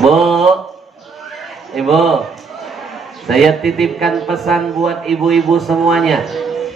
Bu, Ibu, saya titipkan pesan buat ibu-ibu semuanya.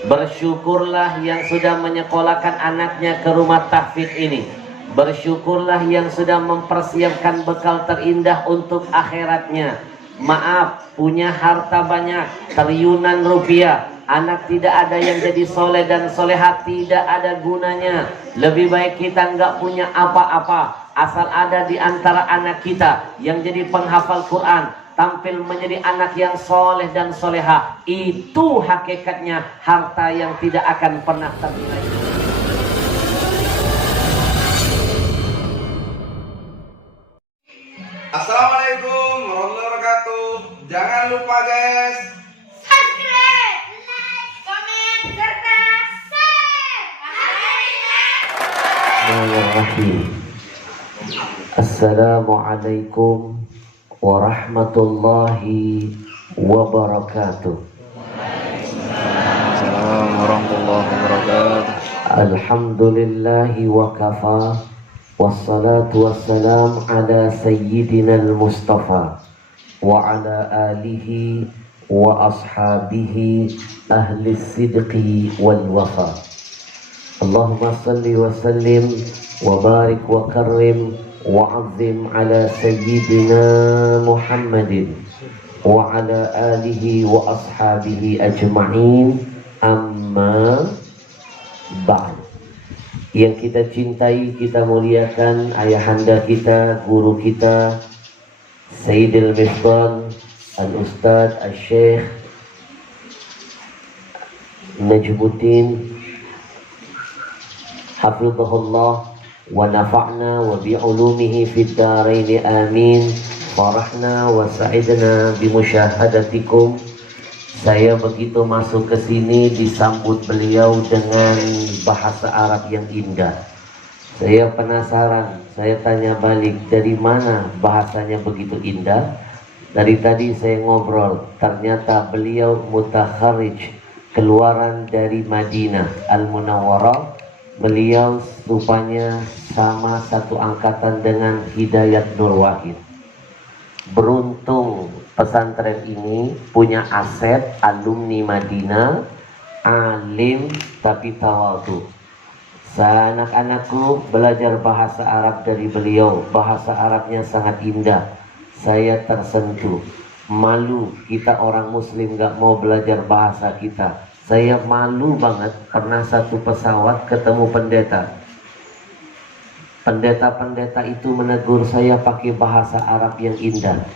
Bersyukurlah yang sudah menyekolahkan anaknya ke rumah tahfidz ini. Bersyukurlah yang sudah mempersiapkan bekal terindah untuk akhiratnya. Maaf, punya harta banyak, triliunan rupiah, anak tidak ada yang jadi soleh dan soleha, tidak ada gunanya. Lebih baik kita nggak punya apa-apa, asal ada di antara anak kita yang jadi penghafal Quran, tampil menjadi anak yang soleh dan soleha. Itu hakikatnya harta yang tidak akan pernah ternilai. Assalamualaikum warahmatullahi wabarakatuh. Jangan lupa guys, subscribe, like, komen, serta share. Assalamualaikum warahmatullahi wabarakatuh. Assalamualaikum warahmatullahi wabarakatuh. Alhamdulillahi wa kafa, wassalatu wassalam ala sayyidina al-mustafa wa ala alihi wa ashabihi ahli sidqi wal wafa. Allahumma salli wa sallim wa barik wa karrim wa azim ala sayyidina Muhammadin wa ala alihi wa ashabihi ajma'in, amma ba'd. Yang kita cintai, kita muliakan ayahanda kita, guru kita, Sayyidil Mifdal Al-Ustadz Al-Syekh Najmuddin hafizahullah wa nafa'na wa bi'ulumihi fid daraini amin. Farahna wa sa'idna bimusyahadatikum. Saya begitu masuk ke sini disambut beliau dengan bahasa Arab yang indah. Saya penasaran, saya tanya balik, dari mana bahasanya begitu indah? Dari tadi saya ngobrol, ternyata beliau mutakharij, keluaran dari Madinah Al-Munawwarah. Beliau rupanya sama satu angkatan dengan Hidayat Nur Wahid. Beruntung pesantren ini punya aset alumni Madinah, alim tapi tawadhu. Anak-anakku belajar bahasa Arab dari beliau. Bahasa Arabnya sangat indah. Saya tersentuh. Malu kita orang muslim gak mau belajar bahasa kita. Saya malu banget. Pernah satu pesawat ketemu pendeta. Pendeta-pendeta itu menegur saya pakai bahasa Arab yang indah.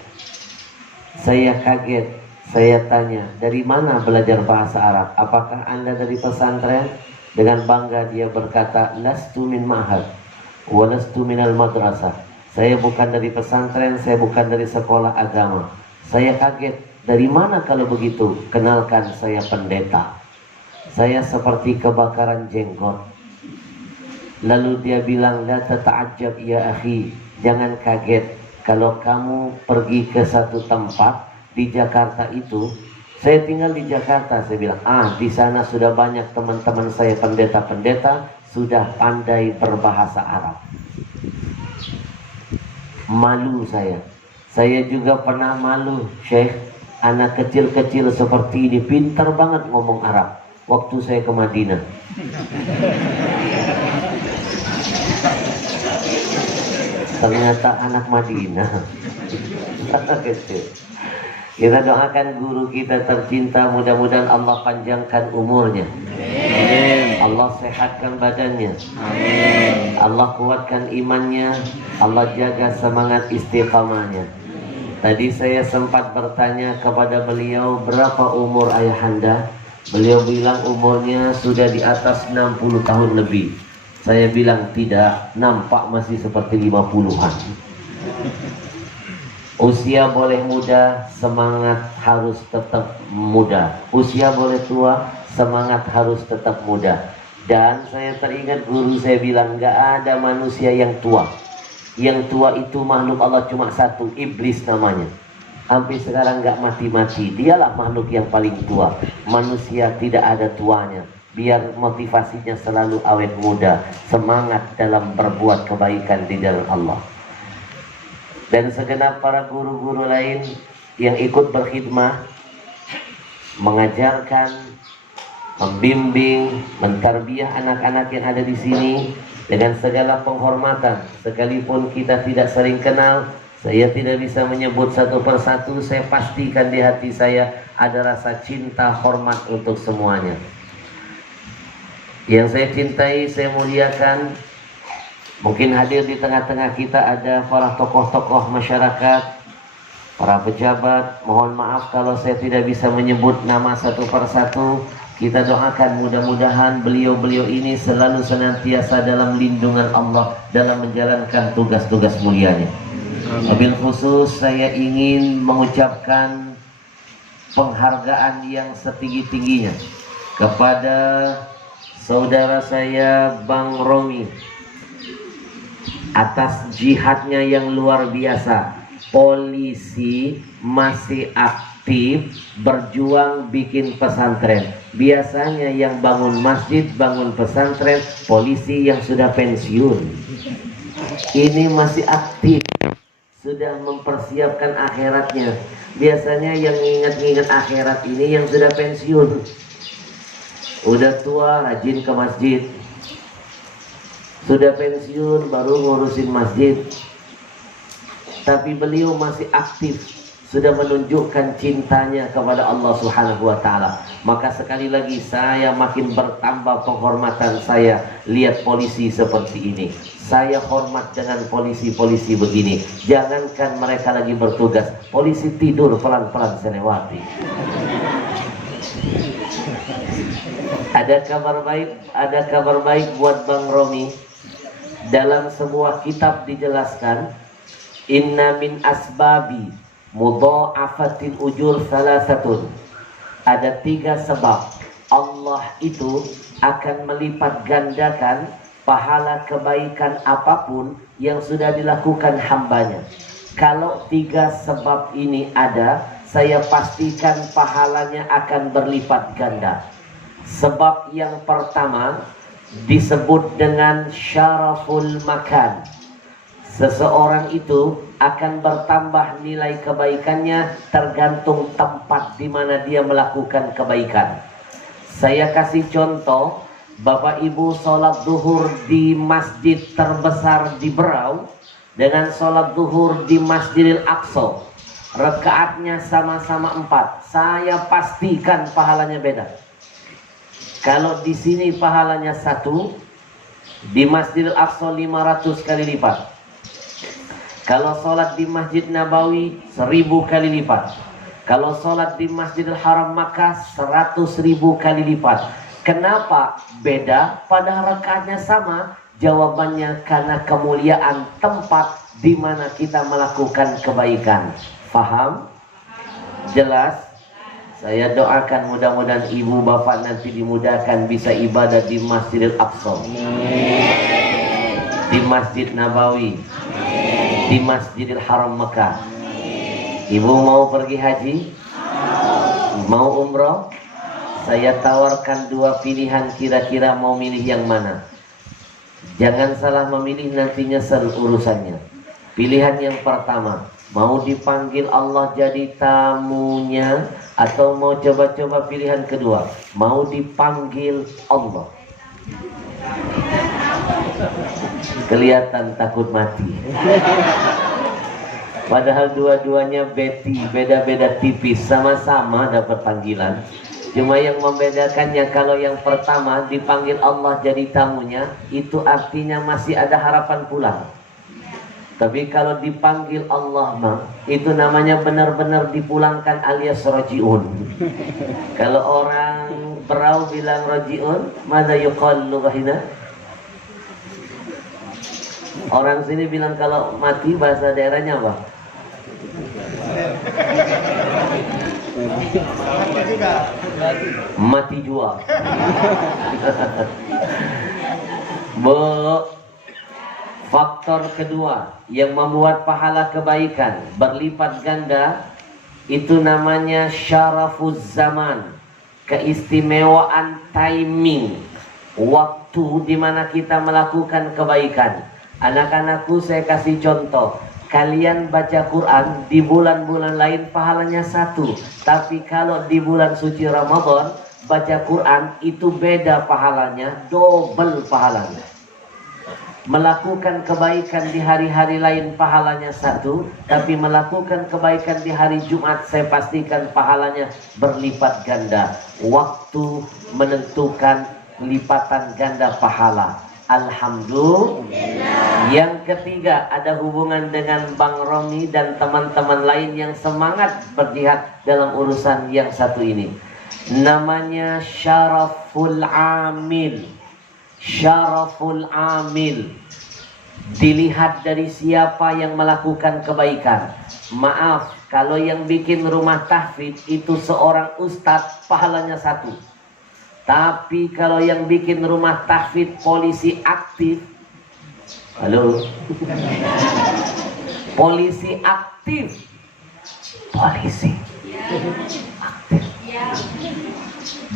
Saya kaget, saya tanya, dari mana belajar bahasa Arab? Apakah Anda dari pesantren? Dengan bangga dia berkata, lastu min ma'had wa lastu minal madrasah. Saya bukan dari pesantren, saya bukan dari sekolah agama. Saya kaget, dari mana kalau begitu? Kenalkan, saya pendeta. Saya seperti kebakaran jenggot. Lalu dia bilang, la tata'ajjab ya akhi, jangan kaget kalau kamu pergi ke satu tempat di Jakarta itu. Saya tinggal di Jakarta, saya bilang, di sana sudah banyak teman-teman saya pendeta-pendeta sudah pandai berbahasa Arab. Malu saya. Saya juga pernah malu, Syekh, anak kecil-kecil seperti ini pintar banget ngomong Arab waktu saya ke Madinah. Ternyata anak Madinah. Kita doakan guru kita tercinta, mudah-mudahan Allah panjangkan umurnya. Amin. Allah sehatkan badannya. Amin. Allah kuatkan imannya. Allah jaga semangat istiqamahnya. Tadi saya sempat bertanya kepada beliau, berapa umur ayahanda? Beliau bilang umurnya sudah di atas 60 tahun lebih. Saya bilang tidak, nampak masih seperti 50-an. Usia boleh muda, semangat harus tetap muda. Usia boleh tua, semangat harus tetap muda. Dan saya teringat guru saya bilang, gak ada manusia yang tua. Yang tua itu makhluk Allah cuma satu, iblis namanya. Sampai sekarang gak mati-mati. Dialah makhluk yang paling tua. Manusia tidak ada tuanya. Biar motivasinya selalu awet muda, semangat dalam berbuat kebaikan di jalan Allah. dan segenap para guru-guru lain yang ikut berkhidmah, mengajarkan, membimbing, mentarbiyah anak-anak yang ada di sini dengan segala penghormatan. Sekalipun kita tidak sering kenal, saya tidak bisa menyebut satu persatu, saya pastikan di hati saya ada rasa cinta, hormat untuk semuanya. Yang saya cintai, saya muliakan. Mungkin hadir di tengah-tengah kita ada para tokoh-tokoh masyarakat, para pejabat. Mohon maaf kalau saya tidak bisa menyebut nama satu persatu. Kita doakan mudah-mudahan beliau-beliau ini selalu senantiasa dalam lindungan Allah dalam menjalankan tugas-tugas mulianya. Wabil khusus saya ingin mengucapkan penghargaan yang setinggi-tingginya kepada saudara saya Bang Romi atas jihadnya yang luar biasa. Polisi masih aktif berjuang bikin pesantren. Biasanya yang bangun masjid, bangun pesantren, polisi yang sudah pensiun. Ini masih aktif, sudah mempersiapkan akhiratnya. Biasanya yang ingat-ingat akhirat ini yang sudah pensiun, udah tua rajin ke masjid, sudah pensiun baru ngurusin masjid. Tapi beliau masih aktif, sudah menunjukkan cintanya kepada Allah Subhanahu wa taala. Maka sekali lagi saya makin bertambah penghormatan saya lihat polisi seperti ini. Saya hormat dengan polisi-polisi begini. Jangankan mereka lagi bertugas, polisi tidur pelan-pelan saya lewati. Ada kabar baik buat Bang Romi. Dalam sebuah kitab dijelaskan, inna min asbabi mudha'afatil ujur salasatun. Ada 3 sebab Allah itu akan melipat gandakan pahala kebaikan apapun yang sudah dilakukan hambanya. Kalau 3 sebab ini ada, saya pastikan pahalanya akan berlipat ganda. Sebab yang pertama disebut dengan syaraful makan. Seseorang itu akan bertambah nilai kebaikannya tergantung tempat di mana dia melakukan kebaikan. Saya kasih contoh, Bapak Ibu sholat zuhur di masjid terbesar di Berau dengan sholat zuhur di Masjidil Aqsa, rakaatnya sama-sama 4. Saya pastikan pahalanya beda. Kalau di sini pahalanya 1, di Masjidil Aqsa 500 kali lipat. Kalau sholat di Masjid Nabawi 1000 kali lipat. Kalau sholat di Masjidil Haram Makkah 100.000 kali lipat. Kenapa beda? Padahal rakaatnya sama. Jawabannya karena kemuliaan tempat di mana kita melakukan kebaikan. Faham? Jelas? Saya doakan mudah-mudahan ibu bapak nanti dimudahkan bisa ibadah di Masjidil Aqsa, di Masjid Nabawi, di Masjidil Haram Mekah. Ibu mau pergi haji? Mau umroh? Saya tawarkan 2 pilihan, kira-kira mau milih yang mana? Jangan salah memilih, nanti nyesel urusannya. Pilihan yang pertama, mau dipanggil Allah jadi tamunya, atau mau coba-coba pilihan kedua, mau dipanggil Allah. Kelihatan takut mati. Padahal dua-duanya beda-beda tipis, sama-sama dapat panggilan. Cuma yang membedakannya, kalau yang pertama dipanggil Allah jadi tamunya, itu artinya masih ada harapan pulang. Tapi kalau dipanggil Allah mah, itu namanya benar-benar dipulangkan alias roji'un. Kalau orang Berau bilang roji'un, mana yuqallu bahina? Orang sini bilang kalau mati bahasa daerahnya apa? Mati jua. Faktor kedua yang membuat pahala kebaikan berlipat ganda, itu namanya syarafuz zaman, keistimewaan timing, waktu di mana kita melakukan kebaikan. Anak-anakku saya kasih contoh, kalian baca Quran di bulan-bulan lain pahalanya 1, tapi kalau di bulan suci Ramadan baca Quran itu beda pahalanya, double pahalanya. Melakukan kebaikan di hari-hari lain pahalanya 1, tapi melakukan kebaikan di hari Jumat saya pastikan pahalanya berlipat ganda. Waktu menentukan lipatan ganda pahala. Alhamdulillah. Yang ketiga, ada hubungan dengan Bang Romi dan teman-teman lain yang semangat berjihad dalam urusan yang satu ini. Namanya Syaraful Amil. Syaraful Amil. Dilihat dari siapa yang melakukan kebaikan. Maaf, kalau yang bikin rumah tahfidz itu seorang ustadz, pahalanya 1. Tapi kalau yang bikin rumah tahfidz polisi aktif, halo, polisi aktif, polisi aktif,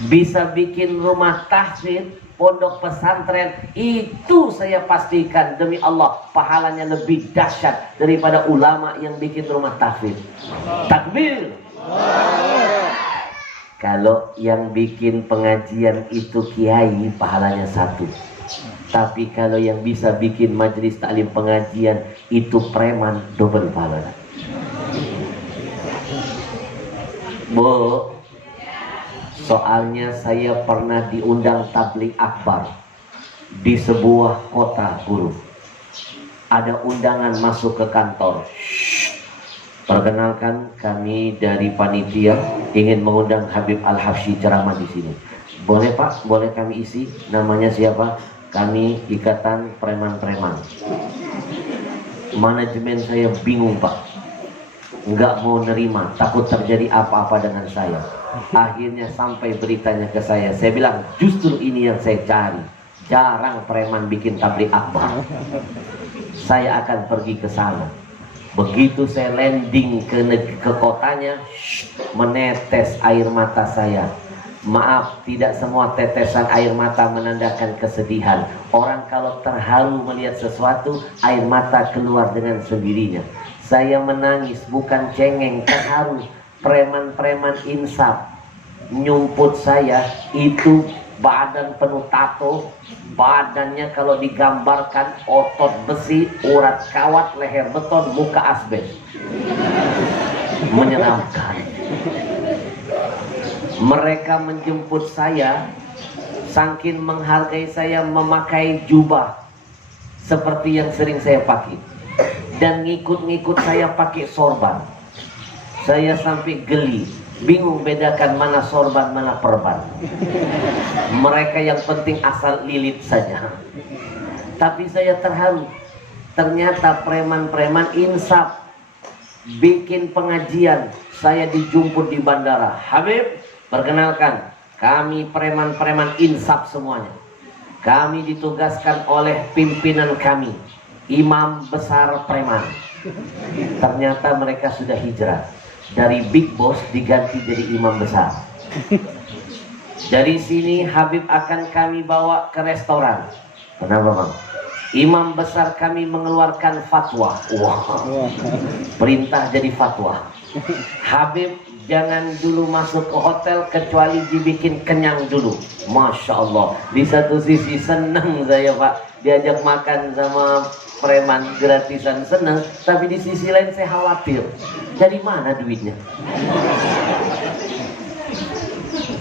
bisa bikin rumah tahfidz, pondok pesantren, itu saya pastikan demi Allah pahalanya lebih dahsyat daripada ulama yang bikin rumah tahfidz. Takbir. Kalau yang bikin pengajian itu kiai, pahalanya 1. Tapi kalau yang bisa bikin majelis taklim pengajian itu preman, double pahalanya. Bu, soalnya saya pernah diundang tabligh akbar di sebuah kota guru. Ada undangan masuk ke kantor. Perkenalkan, kami dari panitia ingin mengundang Habib Al-Habsyi ceramah di sini. Boleh Pak? Boleh kami isi? Namanya siapa? Kami Ikatan Preman-Preman. Manajemen saya bingung Pak, nggak mau nerima, takut terjadi apa-apa dengan saya. Akhirnya sampai beritanya ke saya. Saya bilang justru ini yang saya cari. Jarang preman bikin tabligh akbar. Saya akan pergi ke sana. Begitu saya landing ke kotanya, menetes air mata saya. Maaf, tidak semua tetesan air mata menandakan kesedihan. Orang kalau terharu melihat sesuatu, air mata keluar dengan sendirinya. Saya menangis, bukan cengeng, terharu. Preman-preman insaf nyumput saya, itu badan penuh tato. Badannya kalau digambarkan otot besi, urat kawat, leher beton, muka asbes. Menyeramkan. Mereka menjemput saya, saking menghargai saya memakai jubah seperti yang sering saya pakai, dan ngikut-ngikut saya pakai sorban. Saya sampai geli, bingung bedakan mana sorban mana perban. Mereka yang penting asal lilit saja. Tapi saya terharu, ternyata preman-preman insaf bikin pengajian. Saya dijemput di bandara. Habib, perkenalkan, kami preman-preman insaf semuanya. Kami ditugaskan oleh pimpinan kami, imam besar preman. Ternyata mereka sudah hijrah. Dari big boss diganti jadi imam besar. Dari sini Habib akan kami bawa ke restoran. Kenapa Bang? Imam besar kami mengeluarkan fatwa. Wah, perintah jadi fatwa. Habib jangan dulu masuk ke hotel kecuali dibikin kenyang dulu. Masya Allah. Di satu sisi senang saya Pak, diajak makan sama preman gratisan, senang. Tapi di sisi lain saya khawatir, dari mana duitnya.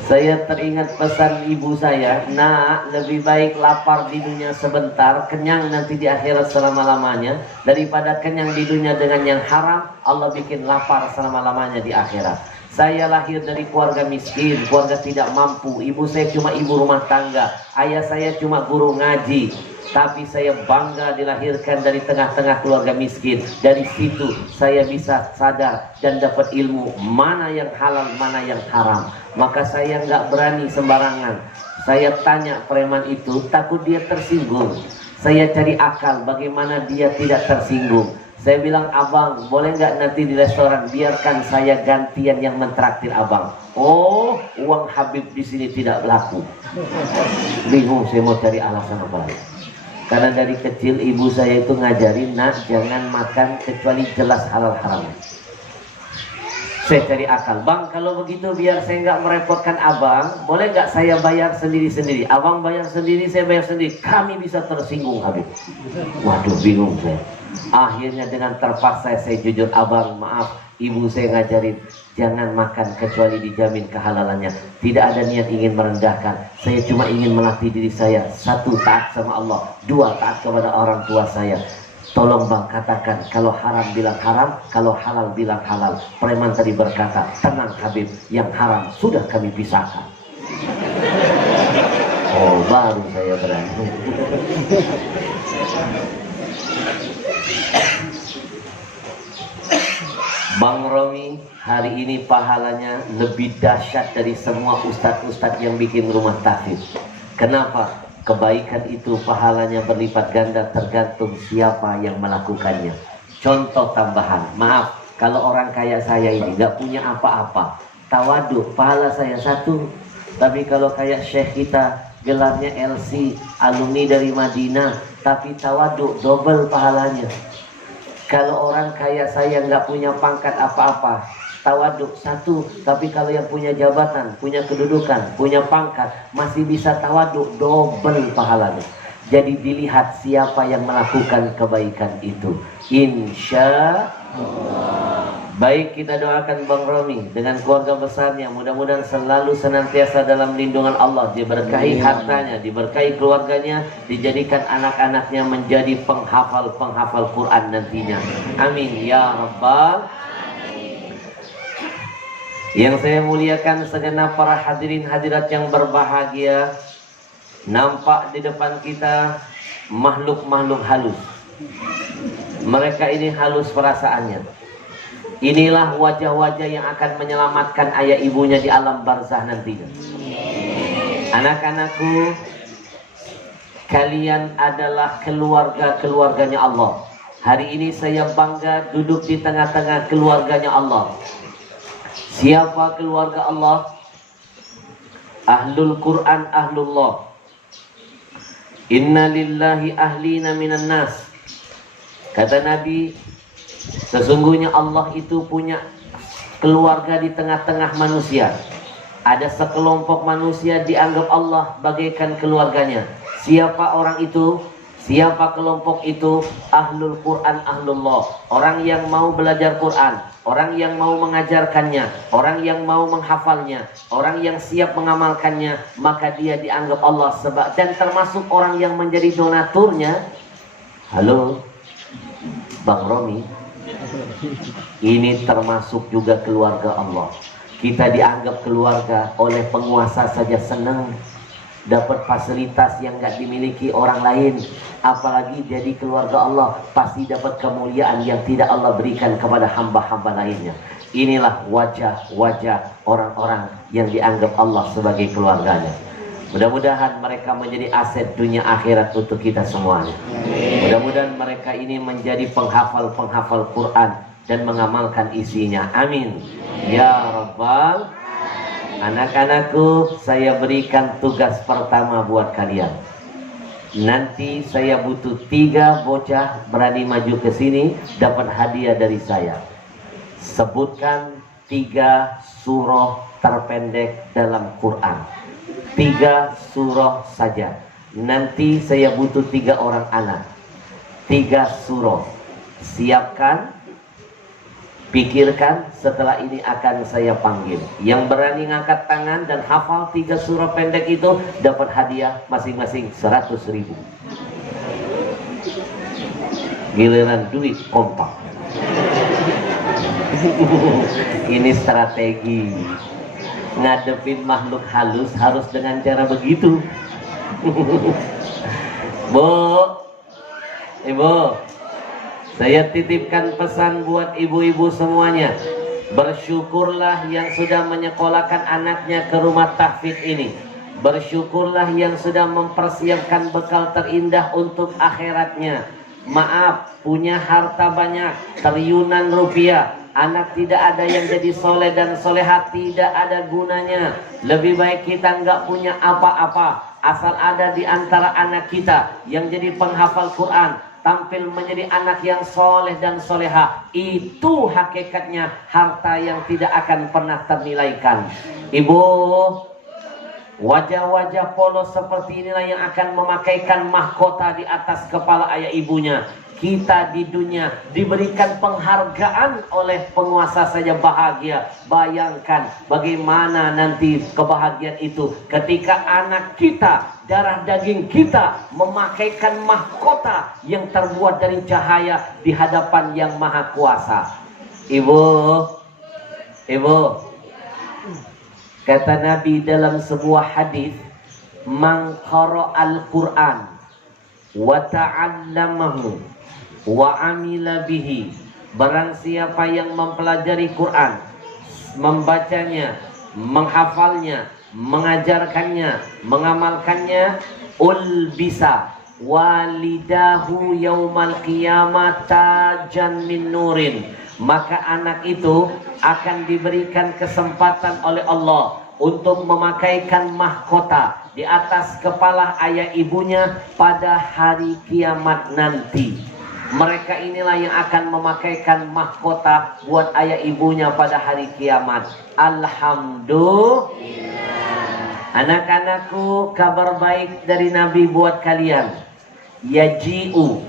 Saya teringat pesan ibu saya, nak, lebih baik lapar di dunia sebentar, kenyang nanti di akhirat selama-lamanya, daripada kenyang di dunia dengan yang haram, Allah bikin lapar selama-lamanya di akhirat. Saya lahir dari keluarga miskin, keluarga tidak mampu. Ibu saya cuma ibu rumah tangga, ayah saya cuma guru ngaji. Tapi saya bangga dilahirkan dari tengah-tengah keluarga miskin. Dari situ saya bisa sadar dan dapat ilmu mana yang halal, mana yang haram. Maka saya nggak berani sembarangan. Saya tanya preman itu, takut dia tersinggung. Saya cari akal bagaimana dia tidak tersinggung. Saya bilang, abang boleh nggak nanti di restoran biarkan saya gantian yang mentraktir abang. Oh, uang Habib di sini tidak laku. Bingung saya mau cari alasan apa lagi. Karena dari kecil ibu saya itu ngajarin, nak jangan makan kecuali jelas halal haram. Saya cari akal, bang kalau begitu biar saya nggak merepotkan abang, boleh nggak saya bayar sendiri-sendiri? Abang bayar sendiri, saya bayar sendiri. Kami bisa tersinggung Habib. Waduh, bingung saya. Akhirnya dengan terpaksa saya jujur, abang maaf, ibu saya ngajarin jangan makan kecuali dijamin kehalalannya. Tidak ada niat ingin merendahkan. Saya cuma ingin melatih diri saya. Satu, taat sama Allah. Dua, taat kepada orang tua saya. Tolong bang katakan, kalau haram bilang haram, kalau halal bilang halal. Preman tadi berkata, tenang Habib, yang haram sudah kami pisahkan. Oh, baru saya berani. Bang Romi, hari ini pahalanya lebih dahsyat dari semua ustadz-ustadz yang bikin rumah tahfidz. Kenapa? Kebaikan itu pahalanya berlipat ganda tergantung siapa yang melakukannya. Contoh tambahan, maaf kalau orang kayak saya ini gak punya apa-apa, tawaduk pahala saya 1. Tapi kalau kayak syekh kita gelarnya LC, alumni dari Madinah, tapi tawaduk double pahalanya. Kalau orang kayak saya nggak punya pangkat apa-apa, tawaduk 1. Tapi kalau yang punya jabatan, punya kedudukan, punya pangkat, masih bisa tawaduk, double pahalanya. Jadi dilihat siapa yang melakukan kebaikan itu. Insya Allah. Baik, kita doakan Bang Romi dengan keluarga besarnya, mudah-mudahan selalu senantiasa dalam lindungan Allah, diberkahi hartanya, diberkahi keluarganya, dijadikan anak-anaknya menjadi penghafal Quran nantinya. Amin ya rabbal. Yang saya muliakan segenap para hadirin hadirat yang berbahagia, nampak di depan kita makhluk-makhluk halus. Mereka ini halus perasaannya. Inilah wajah-wajah yang akan menyelamatkan ayah ibunya di alam barzah nantinya. Anak-anakku, kalian adalah keluarga-keluarganya Allah. Hari ini saya bangga duduk di tengah-tengah keluarganya Allah. Siapa keluarga Allah? Ahlul Quran, ahlullah. Inna lillahi ahlina minan nas. Kata Nabi, sesungguhnya Allah itu punya keluarga di tengah-tengah manusia. Ada sekelompok manusia dianggap Allah bagaikan keluarganya. Siapa orang itu? Siapa kelompok itu? Ahlul Quran, ahlullah. Orang yang mau belajar Quran, orang yang mau mengajarkannya, orang yang mau menghafalnya, orang yang siap mengamalkannya, maka dia dianggap Allah dan termasuk orang yang menjadi donaturnya. Halo Bang Romi, ini termasuk juga keluarga Allah. Kita dianggap keluarga, oleh penguasa saja senang dapat fasilitas yang gak dimiliki orang lain, apalagi jadi keluarga Allah, pasti dapat kemuliaan yang tidak Allah berikan kepada hamba-hamba lainnya. Inilah wajah-wajah orang-orang yang dianggap Allah sebagai keluarganya. Mudah-mudahan mereka menjadi aset dunia akhirat untuk kita semuanya. Mudah-mudahan mereka ini menjadi penghafal-penghafal Quran dan mengamalkan isinya. Amin ya rabbal. Anak-anakku, saya berikan tugas pertama buat kalian. Nanti saya butuh 3 bocah berani maju ke sini dapat hadiah dari saya. Sebutkan 3 surah terpendek dalam Quran. 3 surah saja. Nanti saya butuh 3 orang anak. 3 surah. Siapkan. Pikirkan, setelah ini akan saya panggil. Yang berani ngangkat tangan dan hafal 3 surah pendek itu dapat hadiah masing-masing 100.000. Giliran duit kompak. Ini strategi. Ngadepin makhluk halus harus dengan cara begitu. Bu, Ibu, saya titipkan pesan buat ibu-ibu semuanya. Bersyukurlah yang sudah menyekolahkan anaknya ke rumah tahfidz ini. Bersyukurlah yang sudah mempersiapkan bekal terindah untuk akhiratnya. Maaf, punya harta banyak, triliunan rupiah, anak tidak ada yang jadi soleh dan solehat, tidak ada gunanya. Lebih baik kita nggak punya apa-apa, asal ada di antara anak kita yang jadi penghafal Quran, tampil menjadi anak yang soleh dan soleha, itu hakikatnya harta yang tidak akan pernah ternilaikan. Ibu, wajah-wajah polos seperti inilah yang akan memakaikan mahkota di atas kepala ayah ibunya. Kita di dunia diberikan penghargaan oleh penguasa saja bahagia. Bayangkan bagaimana nanti kebahagiaan itu ketika anak kita, darah daging kita memakaikan mahkota yang terbuat dari cahaya di hadapan yang maha kuasa. Ibu, kata Nabi dalam sebuah hadis, man qara'al Qur'an wa ta'allamahu wa amila bihi, barang siapa yang mempelajari Quran, membacanya, menghafalnya, mengajarkannya, mengamalkannya, ulbisa walidahu yaumal qiyamah tajan min nurin, maka anak itu akan diberikan kesempatan oleh Allah untuk memakaikan mahkota di atas kepala ayah ibunya pada hari kiamat nanti. Mereka inilah yang akan memakaikan mahkota buat ayah ibunya pada hari kiamat. Alhamdulillah. Anak-anakku, kabar baik dari Nabi buat kalian. Yaji'u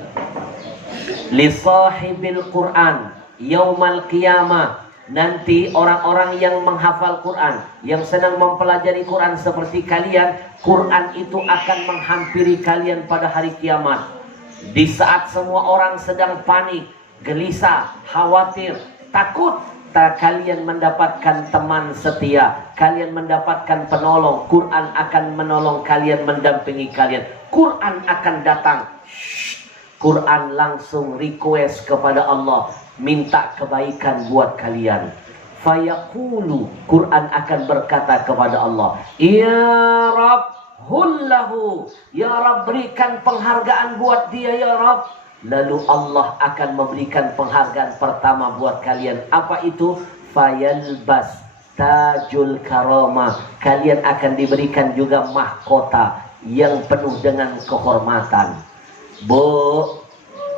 li sahibil Quran yaumal qiyamah. Nanti orang-orang yang menghafal Quran, yang senang mempelajari Quran seperti kalian, Quran itu akan menghampiri kalian pada hari kiamat. Di saat semua orang sedang panik, gelisah, khawatir, takut, kalian mendapatkan teman setia, kalian mendapatkan penolong. Quran akan menolong kalian, mendampingi kalian. Quran akan datang. Quran langsung request kepada Allah, minta kebaikan buat kalian. Fayaqulu, Quran akan berkata kepada Allah, ya Rabb, hullahu, ya Rabb, berikan penghargaan buat dia ya Rabb. Lalu Allah akan memberikan penghargaan pertama buat kalian. Apa itu? Fayalbas tajul karamah, kalian akan diberikan juga mahkota yang penuh dengan kehormatan. Bu,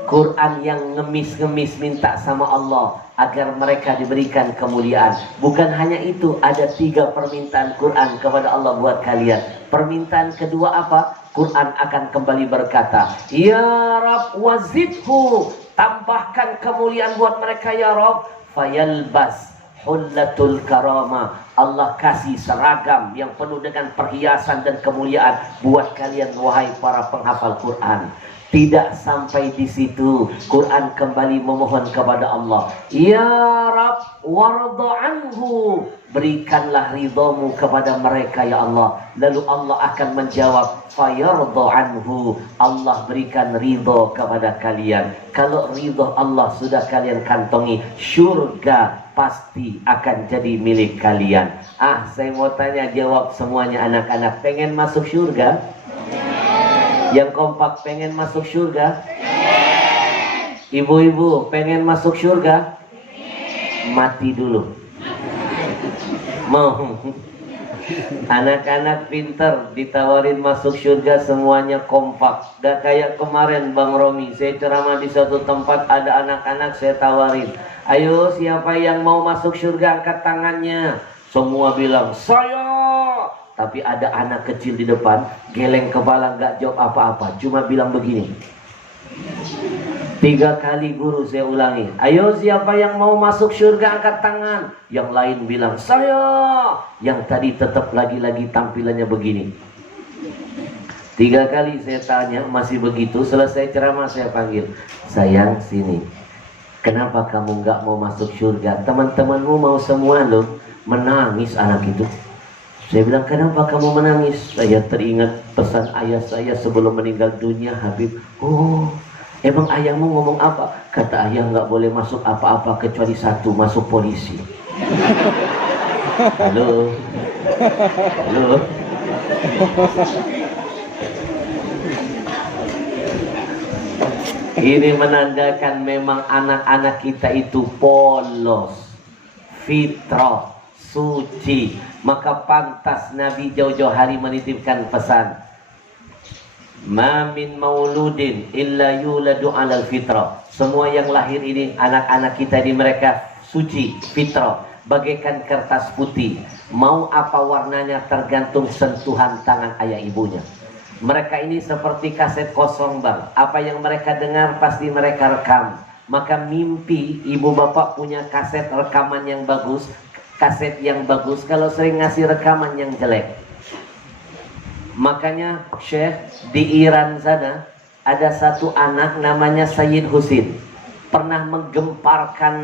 Quran yang ngemis-ngemis minta sama Allah agar mereka diberikan kemuliaan. Bukan hanya itu, ada 3 permintaan Quran kepada Allah buat kalian. Permintaan kedua apa? Quran akan kembali berkata, ya Rabb wazidhu, tambahkan kemuliaan buat mereka ya Rabb. Fayalbas hullatul karama, Allah kasih seragam yang penuh dengan perhiasan dan kemuliaan buat kalian wahai para penghafal Quran. Tidak sampai di situ, Quran kembali memohon kepada Allah, ya Rabb warda anhu, berikanlah ridhamu kepada mereka ya Allah. Lalu Allah akan menjawab, fayarda anhu, Allah berikan ridha kepada kalian. Kalau ridha Allah sudah kalian kantongi, surga pasti akan jadi milik kalian. Saya mau tanya, jawab semuanya anak-anak, pengen masuk surga? Yang kompak pengen masuk surga? Ibu-ibu pengen masuk surga? Mati dulu. Mau? Anak-anak pinter ditawarin masuk surga semuanya kompak. Gak kayak kemarin Bang Romi, saya ceramah di satu tempat, ada anak-anak saya tawarin, ayo siapa yang mau masuk surga angkat tangannya. Semua bilang saya. Tapi ada anak kecil di depan, geleng kepala, nggak jawab apa-apa, cuma bilang begini. 3 kali guru saya ulangi, ayo siapa yang mau masuk surga angkat tangan. Yang lain bilang saya. Yang tadi tetap lagi-lagi tampilannya begini. 3 kali saya tanya masih begitu. Selesai ceramah saya panggil, sayang sini, kenapa kamu nggak mau masuk surga? Teman-temanmu mau semua loh. Menangis anak itu. Saya bilang, kenapa kamu menangis? Saya teringat pesan ayah saya sebelum meninggal dunia, Habib. Oh, emang ayahmu ngomong apa? Kata ayah, nggak boleh masuk apa-apa kecuali satu, masuk polisi. Halo, halo. Ini menandakan memang anak-anak kita itu polos, fitrah, suci. Maka pantas Nabi jauh-jauh hari menitipkan pesan, Ma min mauludin illa yuladu 'alal fitrah. Semua yang lahir ini, anak-anak kita ini, mereka suci, fitrah, bagaikan kertas putih. Mau apa warnanya tergantung sentuhan tangan ayah ibunya. Mereka ini seperti kaset kosong, Bang. Apa yang mereka dengar pasti mereka rekam. Maka mimpi ibu bapak punya kaset rekaman yang bagus, kaset yang bagus, kalau sering ngasih rekaman yang jelek. Makanya Syekh di Iran sana ada satu anak namanya Sayyid Husin, pernah menggemparkan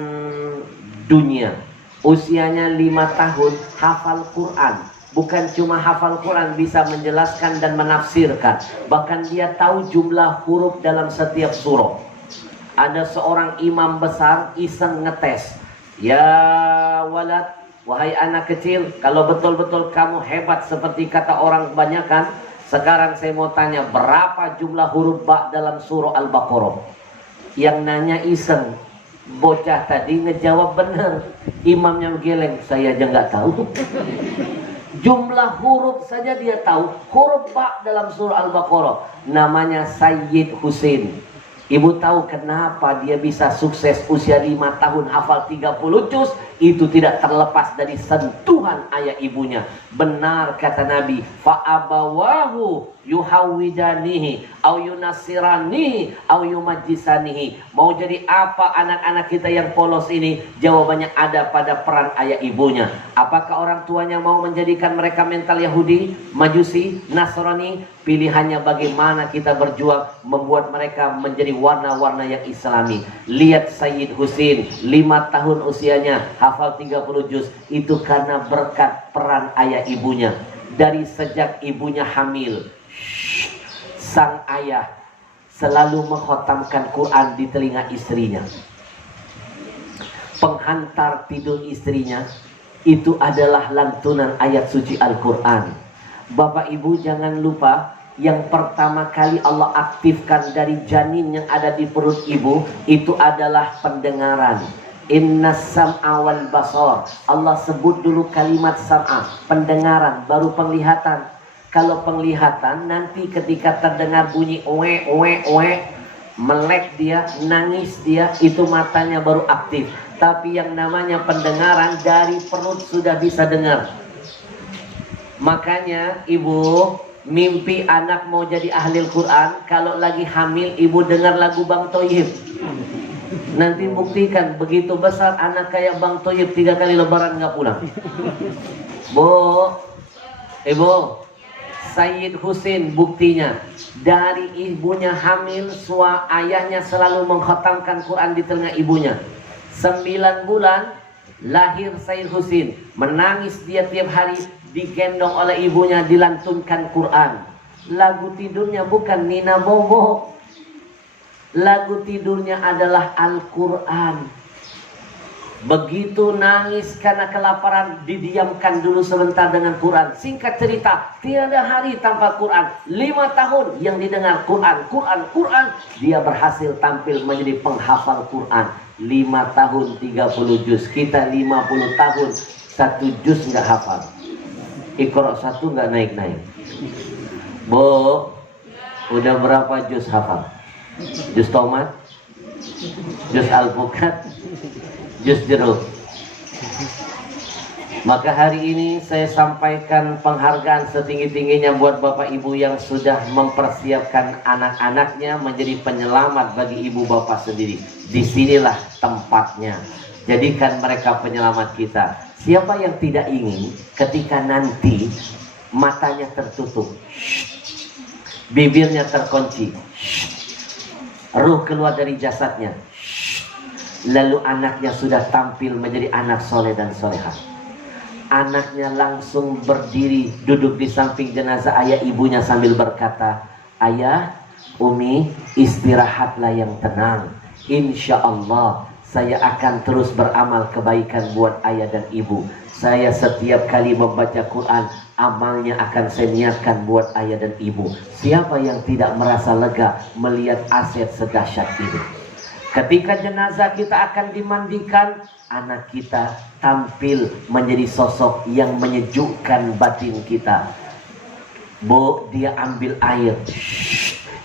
dunia. Usianya 5 tahun, hafal Quran. Bukan cuma hafal Quran, bisa menjelaskan dan menafsirkan. Bahkan dia tahu jumlah huruf dalam setiap surah. Ada seorang imam besar iseng ngetes. Ya walad, wahai anak kecil, kalau betul-betul kamu hebat seperti kata orang kebanyakan, sekarang saya mau tanya, berapa jumlah huruf ba dalam surah Al-Baqarah? Yang nanya iseng, bocah tadi ngejawab benar. Imamnya geleng, saya aja nggak tahu. Jumlah huruf saja dia tahu. Huruf ba dalam surah Al-Baqarah. Namanya Sayyid Husin. Ibu tahu kenapa dia bisa sukses usia 5 tahun hafal 30 juz? Itu tidak terlepas dari sentuhan ayah ibunya. Benar kata Nabi, fa'abawahu yuhawidanihi au yunasiranihi au yumajjisanihi. Mau jadi apa anak-anak kita yang polos ini? Jawabannya ada pada peran ayah ibunya. Apakah orang tuanya mau menjadikan mereka mental Yahudi, Majusi, Nasrani? Pilihannya bagaimana kita berjuang membuat mereka menjadi warna-warna yang Islami. Lihat Sayyid Husin, 5 tahun usianya, hafal 30 juz. Itu karena berkat peran ayah ibunya. Dari sejak ibunya hamil, sang ayah selalu mengkhatamkan Quran di telinga istrinya. Penghantar tidur istrinya itu adalah lantunan ayat suci Al-Quran. Bapak ibu jangan lupa, yang pertama kali Allah aktifkan dari janin yang ada di perut ibu itu adalah pendengaran. Inna sam'a wal basar. Allah sebut dulu kalimat sam'a, pendengaran, baru penglihatan. Kalau penglihatan nanti ketika terdengar bunyi oe oe oe, melek dia, nangis dia, itu matanya baru aktif. Tapi yang namanya pendengaran dari perut sudah bisa dengar. Makanya ibu mimpi anak mau jadi ahli Quran, kalau lagi hamil ibu dengar lagu Bang Toyib. Nanti buktikan begitu besar anak kayak Bang Toyib 3 kali lebaran nggak pulang. Bu, ibu, Sayyid Husin buktinya dari ibunya hamil, ayahnya selalu mengkhatamkan Quran di telinga ibunya. 9 bulan lahir Sayyid Husin, menangis dia tiap hari, digendong oleh ibunya, dilantunkan Quran. Lagu tidurnya bukan Nina Bobo, lagu tidurnya adalah Al-Quran. Begitu nangis karena kelaparan, didiamkan dulu sebentar dengan Quran. Singkat cerita, tiada hari tanpa Quran. 5 tahun yang didengar Quran, Quran, Quran, dia berhasil tampil menjadi penghafal Quran. 5 tahun 30 juz. Kita 50 tahun 1 juz nggak hafal. Iqra 1 nggak naik-naik. Bu, udah berapa juz hafal? Juz tomat, juz alpukat, juz jeruk. Maka hari ini saya sampaikan penghargaan setinggi-tingginya buat bapak ibu yang sudah mempersiapkan anak-anaknya menjadi penyelamat bagi ibu bapak sendiri. Disinilah tempatnya. Jadikan mereka penyelamat kita. Siapa yang tidak ingin ketika nanti matanya tertutup, bibirnya terkunci, ruh keluar dari jasadnya, lalu anaknya sudah tampil menjadi anak soleh dan solehah. Anaknya langsung berdiri duduk di samping jenazah ayah ibunya sambil berkata, ayah, umi, istirahatlah yang tenang. Insya Allah saya akan terus beramal kebaikan buat ayah dan ibu. Saya setiap kali membaca Quran, amalnya akan saya niatkan buat ayah dan ibu. Siapa yang tidak merasa lega melihat aset sedahsyat ini? Ketika jenazah kita akan dimandikan, anak kita tampil menjadi sosok yang menyejukkan batin kita. Bu, dia ambil air,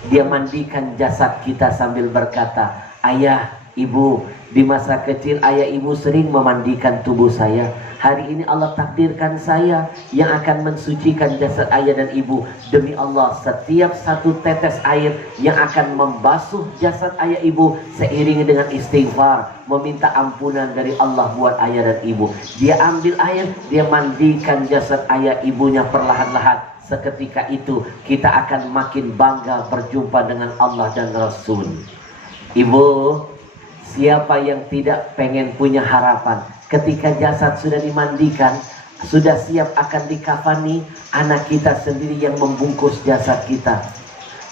dia mandikan jasad kita sambil berkata, ayah, ibu, di masa kecil ayah ibu sering memandikan tubuh saya. Hari ini Allah takdirkan saya yang akan mensucikan jasad ayah dan ibu. Demi Allah, setiap satu tetes air yang akan membasuh jasad ayah ibu seiringi dengan istighfar, meminta ampunan dari Allah buat ayah dan ibu. Dia ambil air, dia mandikan jasad ayah ibunya perlahan-lahan. Seketika itu kita akan makin bangga berjumpa dengan Allah dan Rasul. Ibu, siapa yang tidak pengen punya harapan ketika jasad sudah dimandikan, sudah siap akan dikafani, anak kita sendiri yang membungkus jasad kita.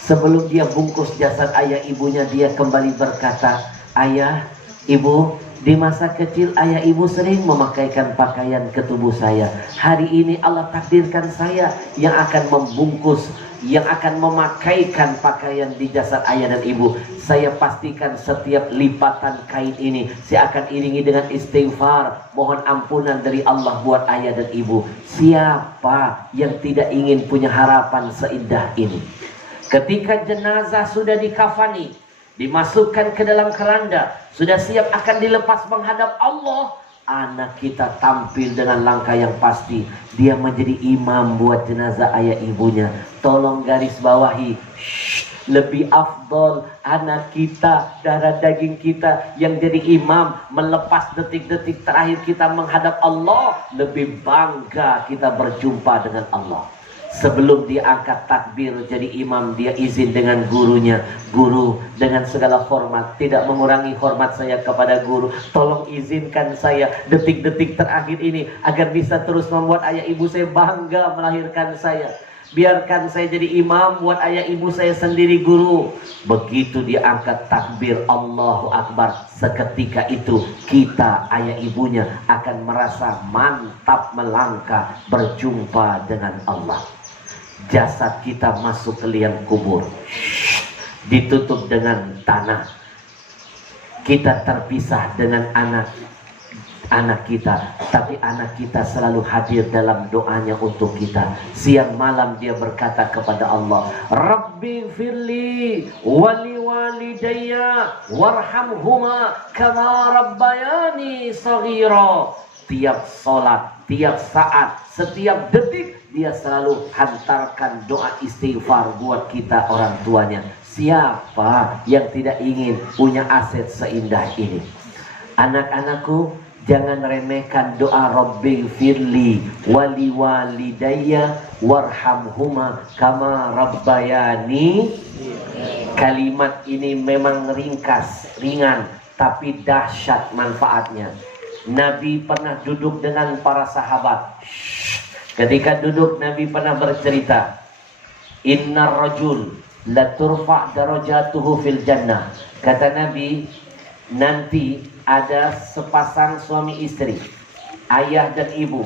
Sebelum dia bungkus jasad ayah ibunya, dia kembali berkata, ayah, ibu, di masa kecil ayah ibu sering memakaikan pakaian ke tubuh saya. Hari ini Allah takdirkan saya yang akan membungkus, yang akan memakaikan pakaian di jasad ayah dan ibu. Saya pastikan setiap lipatan kain ini saya akan iringi dengan istighfar, mohon ampunan dari Allah buat ayah dan ibu. Siapa yang tidak ingin punya harapan seindah ini? Ketika jenazah sudah dikafani, dimasukkan ke dalam keranda, sudah siap akan dilepas menghadap Allah, anak kita tampil dengan langkah yang pasti. Dia menjadi imam buat jenazah ayah ibunya. Tolong garis bawahi, lebih afdol anak kita, darah daging kita yang jadi imam melepas detik-detik terakhir kita menghadap Allah. Lebih bangga kita berjumpa dengan Allah. Sebelum dia angkat takbir jadi imam, dia izin dengan gurunya, guru, dengan segala hormat, tidak mengurangi hormat saya kepada guru, tolong izinkan saya detik-detik terakhir ini agar bisa terus membuat ayah ibu saya bangga melahirkan saya. Biarkan saya jadi imam buat ayah ibu saya sendiri, guru. Begitu dia angkat takbir Allahu Akbar, seketika itu kita ayah ibunya akan merasa mantap melangkah berjumpa dengan Allah. Jasad kita masuk ke liang kubur, ditutup dengan tanah. Kita terpisah dengan anak kita, tapi anak kita selalu hadir dalam doanya untuk kita. Siang malam dia berkata kepada Allah, Rabbi firli wali walidayya warhamhuma kama rabbayani saghira. Tiap sholat, tiap saat, setiap detik dia selalu hantarkan doa istighfar buat kita orang tuanya. Siapa yang tidak ingin punya aset seindah ini? Anak-anakku, jangan remehkan doa Rabbi firli wali walidayya warhamhuma kama rabbayani. Kalimat ini memang ringkas, ringan, tapi dahsyat manfaatnya. Nabi pernah duduk dengan para sahabat. Ketika duduk, Nabi pernah bercerita, Innar rajul la turfa' darajatuhu fil jannah. Kata Nabi, nanti ada sepasang suami istri, ayah dan ibu,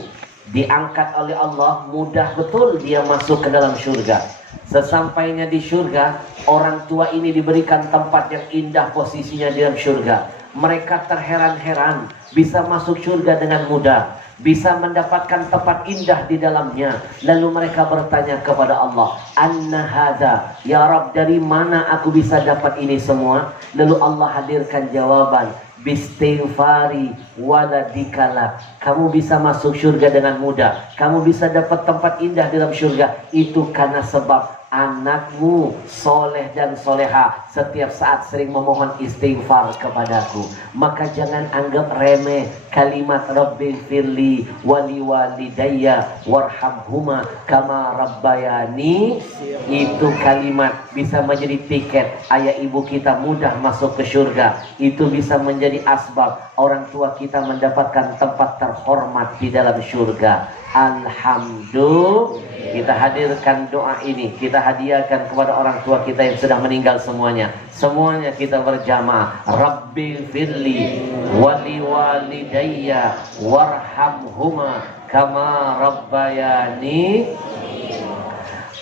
diangkat oleh Allah, mudah betul dia masuk ke dalam surga. Sesampainya di surga, orang tua ini diberikan tempat yang indah posisinya di dalam surga. Mereka terheran-heran bisa masuk surga dengan mudah, bisa mendapatkan tempat indah di dalamnya. Lalu mereka bertanya kepada Allah, Anna hadza, ya Rabb, dari mana aku bisa dapat ini semua? Lalu Allah hadirkan jawaban, bistighfari waladikala. Kamu bisa masuk surga dengan mudah, kamu bisa dapat tempat indah dalam surga, itu karena sebab anakmu soleh dan soleha setiap saat sering memohon istighfar kepadaku. Maka jangan anggap remeh kalimat Rabbi firli wali walidayya warhamhuma kama rabbayani. Itu kalimat bisa menjadi tiket ayah ibu kita mudah masuk ke surga. Itu bisa menjadi asbab orang tua kita mendapatkan tempat terhormat di dalam surga. Alhamdulillah, kita hadirkan doa ini, kita hadiahkan kepada orang tua kita yang sudah meninggal semuanya. Semuanya kita berjamaah. Rabbi firli wali walidayya warhamhuma kama rabbayani.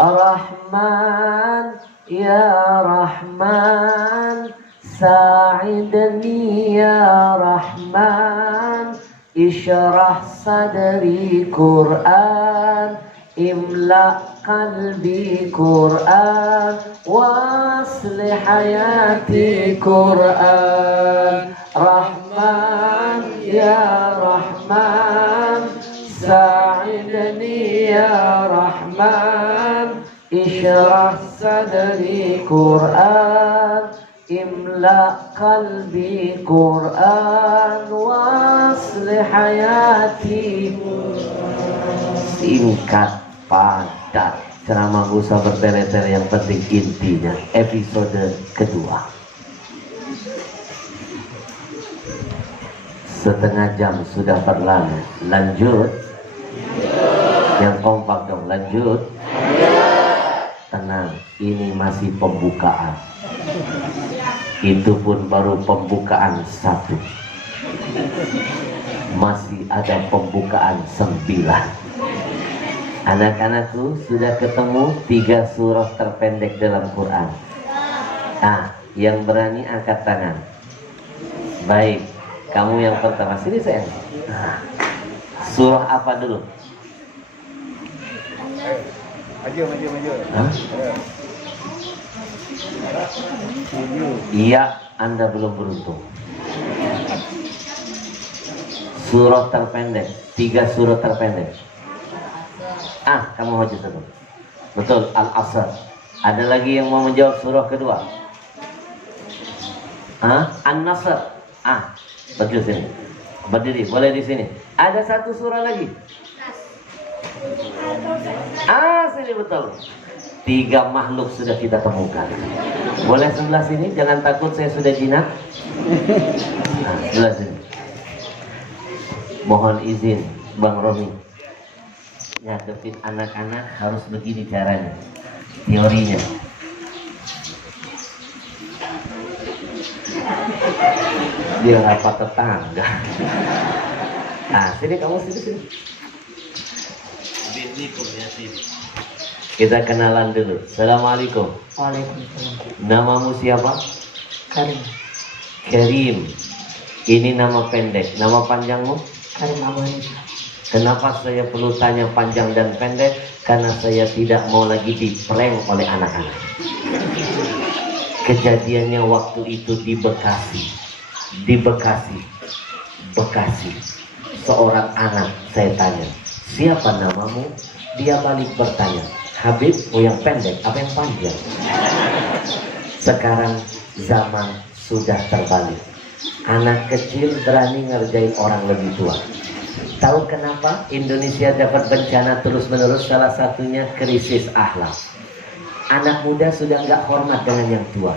Ar-Rahman ya Rahman, sa'idni ya Rahman, isyrah sadri Quran, imla qalbi Quran, wasli hayati Quran. Rahman ya Rahman, sa'idni ya Rahman, ishrah sadri Quran, imla qalbi Quran, wasli hayati. Singkat, padat, ceramah gak usah bertele-tele, yang penting intinya. Episode kedua, setengah jam sudah berlalu. Lanjut. Yang kompak dong, lanjut. Tenang, ini masih pembukaan. Itu pun baru pembukaan 1. Masih ada pembukaan 9. Anak-anakku sudah ketemu 3 surah terpendek dalam Quran. Yang berani angkat tangan. Baik, kamu yang pertama, sini sayang. Surah apa dulu? Maju. Iya, Anda belum beruntung. Surah terpendek, 3 surah terpendek. Kamu maju satu. Betul, Al-Asr. Ada lagi yang mau menjawab surah kedua? An-Nasr. Betul sini. Berdiri, boleh di sini. Ada 1 surah lagi. Sini betul. 3 makhluk sudah kita temukan. Boleh sebelah sini, jangan takut saya sudah jinak. Sebelah sini. Mohon izin Bang Romi, ngadepin anak-anak harus begini caranya, teorinya. Dia rapat tetangga. Sini kamu, sini. Kita kenalan dulu. Assalamualaikum. Waalaikumsalam. Namamu siapa? Karim. Karim. Ini nama pendek. Nama panjangmu? Karim Abu Hanifah. Kenapa saya perlu tanya panjang dan pendek? Karena saya tidak mau lagi diprank oleh anak-anak. Kejadiannya waktu itu di Bekasi. Bekasi. Seorang anak saya tanya, siapa namamu? Dia balik bertanya, Habib, mau yang pendek apa yang panjang? Sekarang zaman sudah terbalik. Anak kecil berani ngerjain orang lebih tua. Tahu kenapa Indonesia dapat bencana terus-menerus? Salah satunya krisis akhlak. Anak muda sudah nggak hormat dengan yang tua.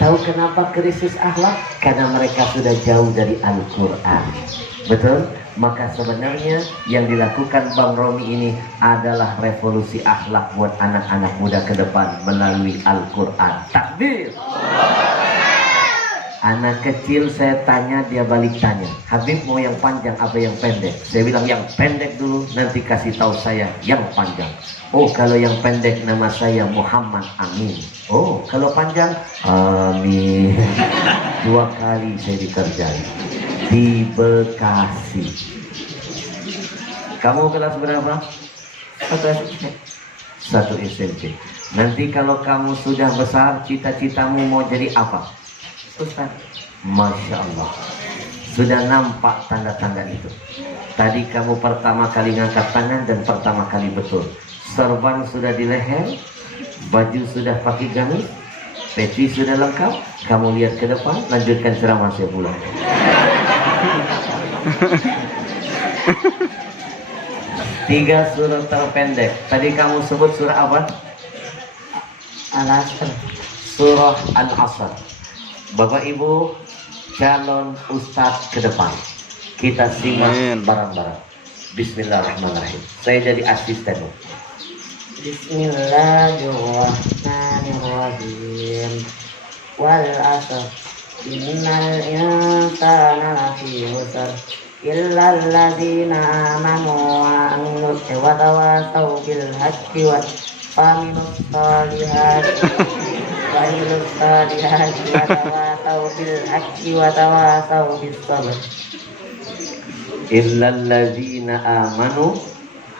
Tahu kenapa krisis akhlak? Karena mereka sudah jauh dari Al-Quran. Betul? Maka sebenarnya yang dilakukan Bang Romi ini adalah revolusi akhlak buat anak-anak muda ke depan melalui Al-Quran. Takbir! Anak kecil saya tanya, dia balik tanya, Habib mau yang panjang apa yang pendek? Saya bilang yang pendek dulu, nanti kasih tahu saya yang panjang. Oh, kalau yang pendek nama saya Muhammad Amin. Oh, kalau panjang Amin. 2 kali saya dikerjain di Bekasi. Kamu kelas berapa? 1 SMP. Nanti kalau kamu sudah besar, cita-citamu mau jadi apa? Ustaz. Masya Allah, sudah nampak tanda-tanda itu. Tadi kamu pertama kali ngangkat tangan dan pertama kali betul. Serban sudah di leher, baju sudah pakai gamis, peci sudah lengkap. Kamu lihat ke depan, lanjutkan ceramah saya pulang. Tiga surah terpendek. Tadi kamu sebut surah apa? Al-Asr. Surah Al-Asr. Bapak Ibu calon ustadz ke depan, kita simak bareng-bareng. Bismillahirrahmanirrahim. Saya jadi asisten. Bismillahirrahmanirrahim. Wal asr. Innal insana lafi khusr. Illa alladzina amanu wa tawasaw bil haqqi wa amilus solihati. Wa'ilus salihati wa tawasaw bil haqqi wa tawasaw bis sabr. Illalladzina amanu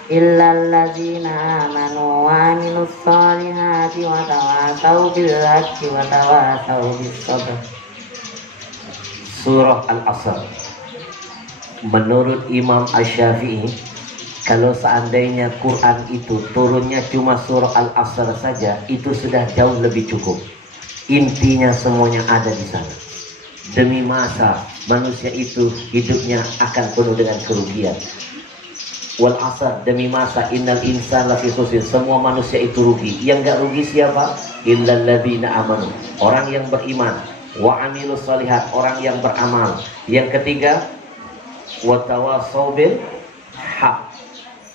illal ladzina amanu wa amilus solihati wa tawasau bil haqqi wa tawasau bis sabr. Surah Al-Asr. Menurut Imam Asy-Syafi'i, kalau seandainya Quran itu turunnya cuma surah Al-Asr saja, itu sudah jauh lebih cukup. Intinya semuanya ada di sana. Demi masa manusia itu hidupnya akan penuh dengan kerugian. Wal asr, demi masa innal insana lafi khusr, semua manusia itu rugi. Yang enggak rugi siapa? Illal ladzina amanu, orang yang beriman, wa amilus shalihat, orang yang beramal. Yang ketiga, wa tawasau bil haq.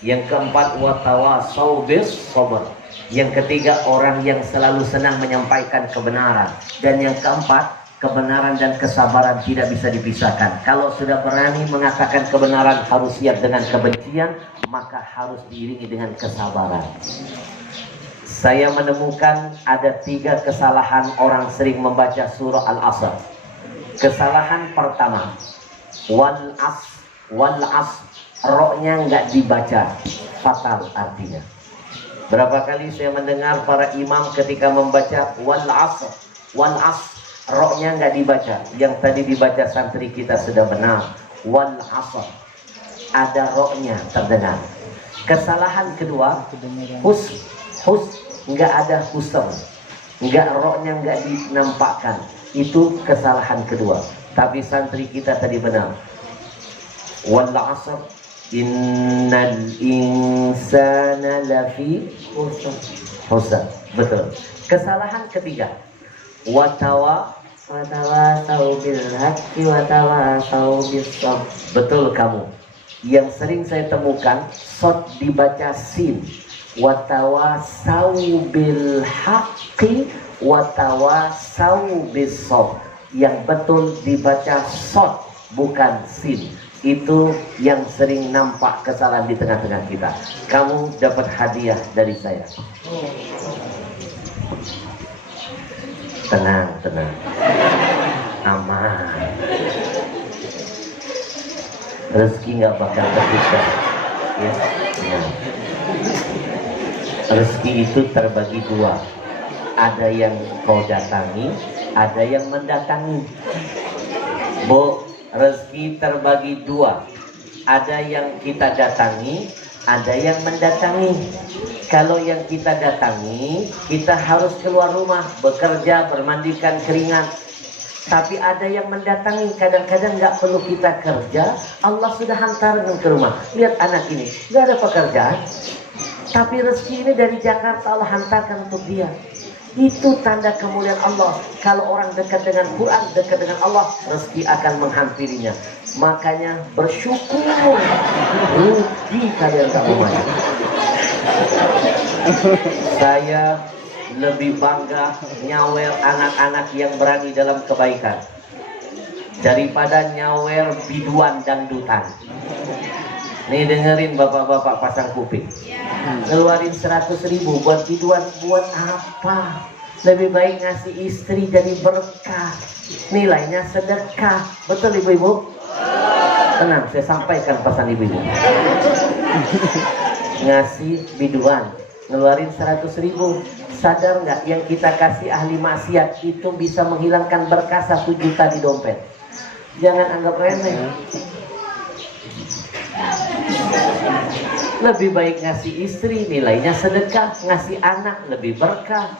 Yang keempat, wa tawasau bis sabr. Yang ketiga, orang yang selalu senang menyampaikan kebenaran. Dan yang keempat, kebenaran dan kesabaran tidak bisa dipisahkan. Kalau sudah berani mengatakan kebenaran, harus siap dengan kebencian, maka harus diiringi dengan kesabaran. Saya menemukan ada 3 kesalahan orang sering membaca surah Al-Asr. Kesalahan pertama, wal as, ro-nya nggak dibaca, fatal artinya. Berapa kali saya mendengar para imam ketika membaca wal as, ro-nya nggak dibaca. Yang tadi dibaca santri kita sudah benar. Wal asr, ada ro-nya terdengar. Kesalahan kedua, hus, nggak ada husam, nggak ro-nya nggak dinampakkan. Itu kesalahan kedua. Tapi santri kita tadi benar. Wal asr, innal insana lafi khusr. Betul. Kesalahan ketiga, watawasau bil haqqi watawasau bis sabr. Betul kamu. Yang sering saya temukan sod dibaca sin. Watawasau bil haqqi watawasau bis sabr. Yang betul dibaca sod bukan sin. Itu yang sering nampak kesalahan di tengah-tengah kita. Kamu dapat hadiah dari saya. Tenang, aman. Rezeki nggak bakal terpisah, ya. Rezeki itu terbagi 2. Ada yang kau datangi, ada yang mendatangi. Bu, rezeki terbagi 2. Ada yang kita datangi, ada yang mendatangi. Kalau yang kita datangi, kita harus keluar rumah, bekerja, bermandikan keringat. Tapi ada yang mendatangi, kadang-kadang nggak perlu kita kerja, Allah sudah hantarkan ke rumah. Lihat anak ini, nggak ada pekerjaan, tapi rezeki ini dari Jakarta Allah hantarkan untuk dia. Itu tanda kemuliaan Allah. Kalau orang dekat dengan Quran, dekat dengan Allah, rezeki akan menghampirinya. Makanya bersyukur. Rugi kalian tak lumayan. Saya lebih bangga nyawer anak-anak yang berani dalam kebaikan daripada nyawer biduan dangdutan. Nih dengerin bapak-bapak pasang kuping. Ngeluarin 100.000 buat biduan, buat apa? Lebih baik ngasih istri jadi berkah. Nilainya sedekah. Betul ibu-ibu? Tenang, saya sampaikan pesan ibu-ibu. Ngasih biduan, ngeluarin 100.000. Sadar nggak yang kita kasih ahli maksiat itu bisa menghilangkan berkah 1 juta di dompet. Jangan anggap remeh. Lebih baik ngasih istri, nilainya sedekah. Ngasih anak lebih berkah.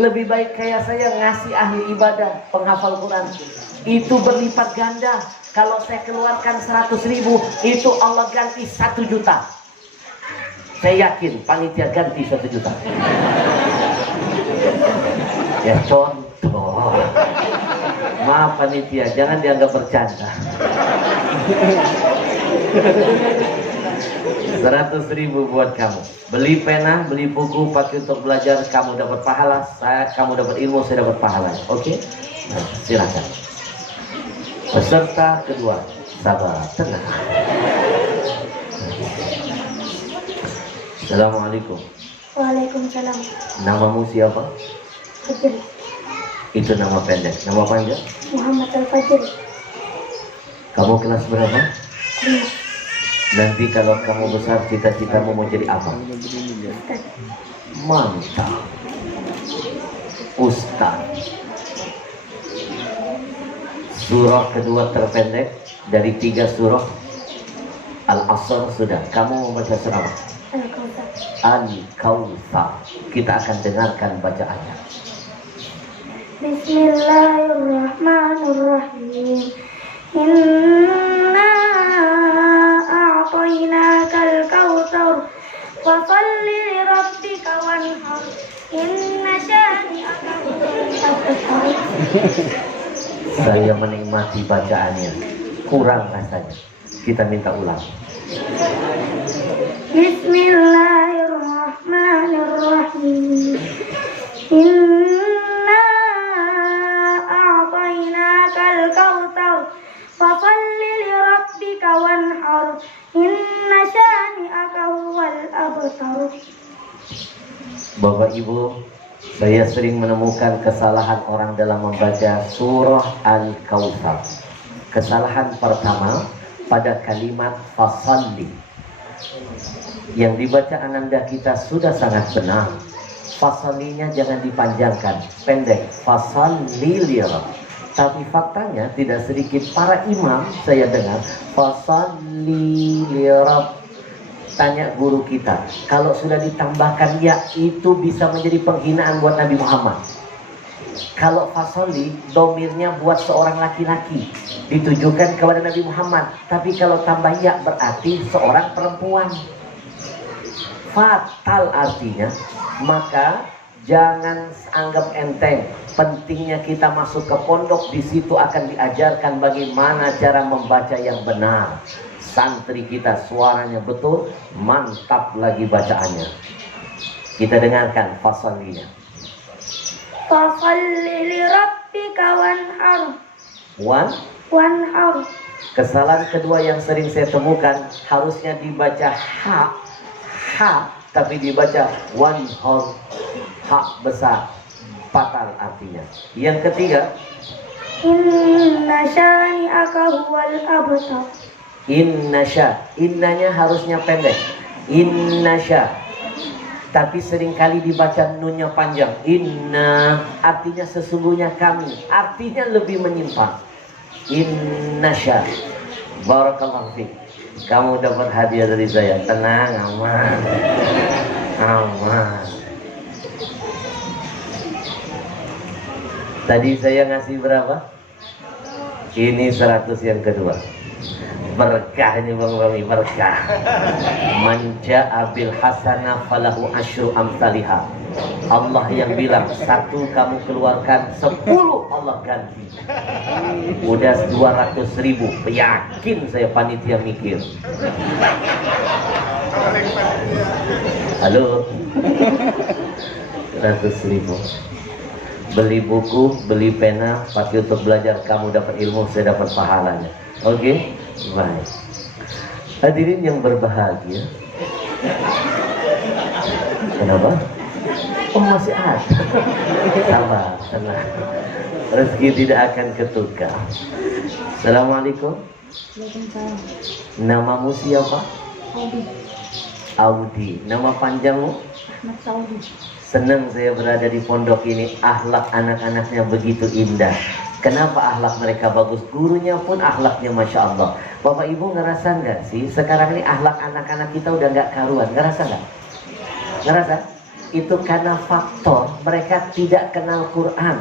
Lebih baik kayak saya ngasih ahli ibadah, penghafal Quran. Itu berlipat ganda. Kalau saya keluarkan 100.000, itu Allah ganti 1 juta. Saya yakin panitia ganti 1 juta. Ya contoh. Maaf panitia, jangan dianggap bercanda. 100.000 buat kamu. Beli pena, beli buku, pakai untuk belajar. Kamu dapat pahala, kamu dapat ilmu, saya dapat pahala. Oke? Nah, silakan. Peserta kedua, sabar, tenang. Assalamualaikum. Waalaikumsalam. Namamu siapa? Fajri. Itu nama pendek. Nama panjang? Muhammad Al-Fajri. Kamu kelas berapa? 5. Nanti kalau kamu besar, cita-citamu mau jadi apa? Mantap. Ustaz. Surah kedua terpendek dari 3 surah Al-Asr sudah. Kamu membaca surah apa? Al-Kautsar. Al-Kautsar. Kita akan dengarkan bacaannya. Bismillahirrahmanirrahim. Inna a'tainakal kautsar fasholli li rabbika wanhar. Inna syani'aka huwal abtar. Saya menikmati bacaannya. Kurang rasanya. Kita minta ulang. Bismillahirrahmanirrahim. Inna a'tainakal kautsar fasholli li rabbika wanhar. Inna syani'aka huwal abtar. Bapak Ibu, saya sering menemukan kesalahan orang dalam membaca surah Al-Kautsar. Kesalahan pertama pada kalimat fasalli. Yang dibaca ananda kita sudah sangat benar. Fasallinya jangan dipanjangkan, pendek. Fasalli lirab. Tapi faktanya tidak sedikit para imam saya dengar fasalli lirab. Tanya guru kita, kalau sudah ditambahkan ya itu bisa menjadi penghinaan buat Nabi Muhammad. Kalau fasoli, domirnya buat seorang laki-laki, ditujukan kepada Nabi Muhammad. Tapi kalau tambah ya berarti seorang perempuan. Fatal artinya, maka jangan anggap enteng. Pentingnya kita masuk ke pondok, di situ akan diajarkan bagaimana cara membaca yang benar. Santri kita suaranya betul, mantap lagi bacaannya. Kita dengarkan fasalinya. Fasholli li rabbika wanhar. Wanhar. Kesalahan kedua yang sering saya temukan, harusnya dibaca ha, tapi dibaca wanhar, ha besar, fatal artinya. Yang ketiga, Inna syani'aka huwal abtar. innasya, innanya harusnya pendek. Innasya, tapi seringkali dibaca nunnya panjang. Inna, artinya sesungguhnya kami, artinya lebih menyimpang. Innasya. Barakallahu fiik. Kamu dapat hadiah dari saya. Tenang, aman. Aman. Tadi saya ngasih berapa? Ini 100 yang kedua. Berkah ini Bang Rami, berkah. Manja abil hasanah falahu asyru amsalihah. Allah yang bilang 1 kamu keluarkan 10 Allah ganti. Udah 200.000. Yakin saya panitia mikir. Halo. 100.000. Beli buku, beli pena, pakai untuk belajar, kamu dapat ilmu, saya dapat pahalanya. Oke? Baik. Hadirin yang berbahagia. Kenapa? Oh masih ada. Sabar, tenang. Rezeki tidak akan ketukar. Assalamualaikum. Namamu siapa? Audi. Audi. Nama panjangmu? Ahmad Saudi. Senang saya berada di pondok ini. Akhlak anak-anaknya begitu indah. Kenapa akhlak mereka bagus? Gurunya pun akhlaknya Masya Allah. Bapak Ibu ngerasa nggak sih? Sekarang ini akhlak anak-anak kita udah nggak karuan. Ngerasa nggak? Ngerasa? Itu karena faktor mereka tidak kenal Quran.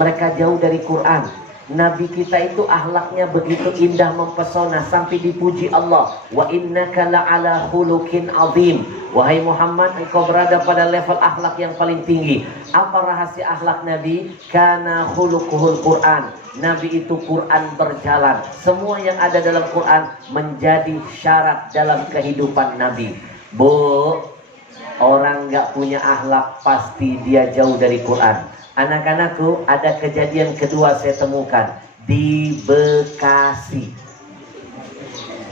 Mereka jauh dari Quran. Nabi kita itu akhlaknya begitu indah, mempesona, sampai dipuji Allah. Wa innaka la'ala khuluqin azim. Wahai Muhammad, engkau berada pada level akhlak yang paling tinggi. Apa rahasia akhlak Nabi? Kana khuluquhul Quran. Nabi itu Quran berjalan. Semua yang ada dalam Quran menjadi syarat dalam kehidupan Nabi. Bu, orang nggak punya akhlak pasti dia jauh dari Quran. Anak-anakku, ada kejadian kedua saya temukan di Bekasi.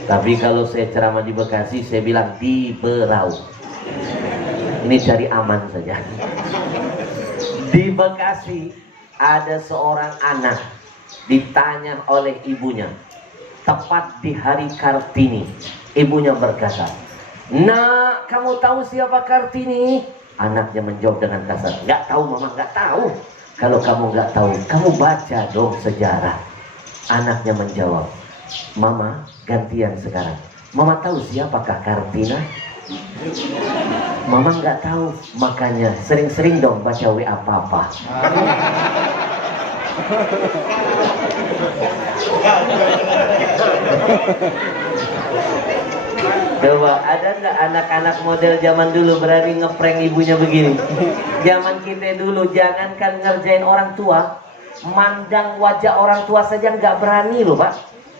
Tapi kalau saya ceramah di Bekasi, saya bilang di Berau. Ini cari aman saja. Di Bekasi ada seorang anak ditanya oleh ibunya, tepat di hari Kartini. Ibunya berkata, "Nak, kamu tahu siapa Kartini?" Anaknya menjawab dengan kasar, "Nggak tahu mama, nggak tahu." "Kalau kamu nggak tahu, kamu baca dong sejarah." Anaknya menjawab, "Mama, gantian sekarang. Mama tahu siapakah Kartina?" "Mama nggak tahu, makanya sering-sering dong baca WA papa." Coba ada nggak anak-anak model zaman dulu berani ngeprank ibunya begini? Zaman kita dulu jangankan ngerjain orang tua, mandang wajah orang tua saja nggak berani loh Pak.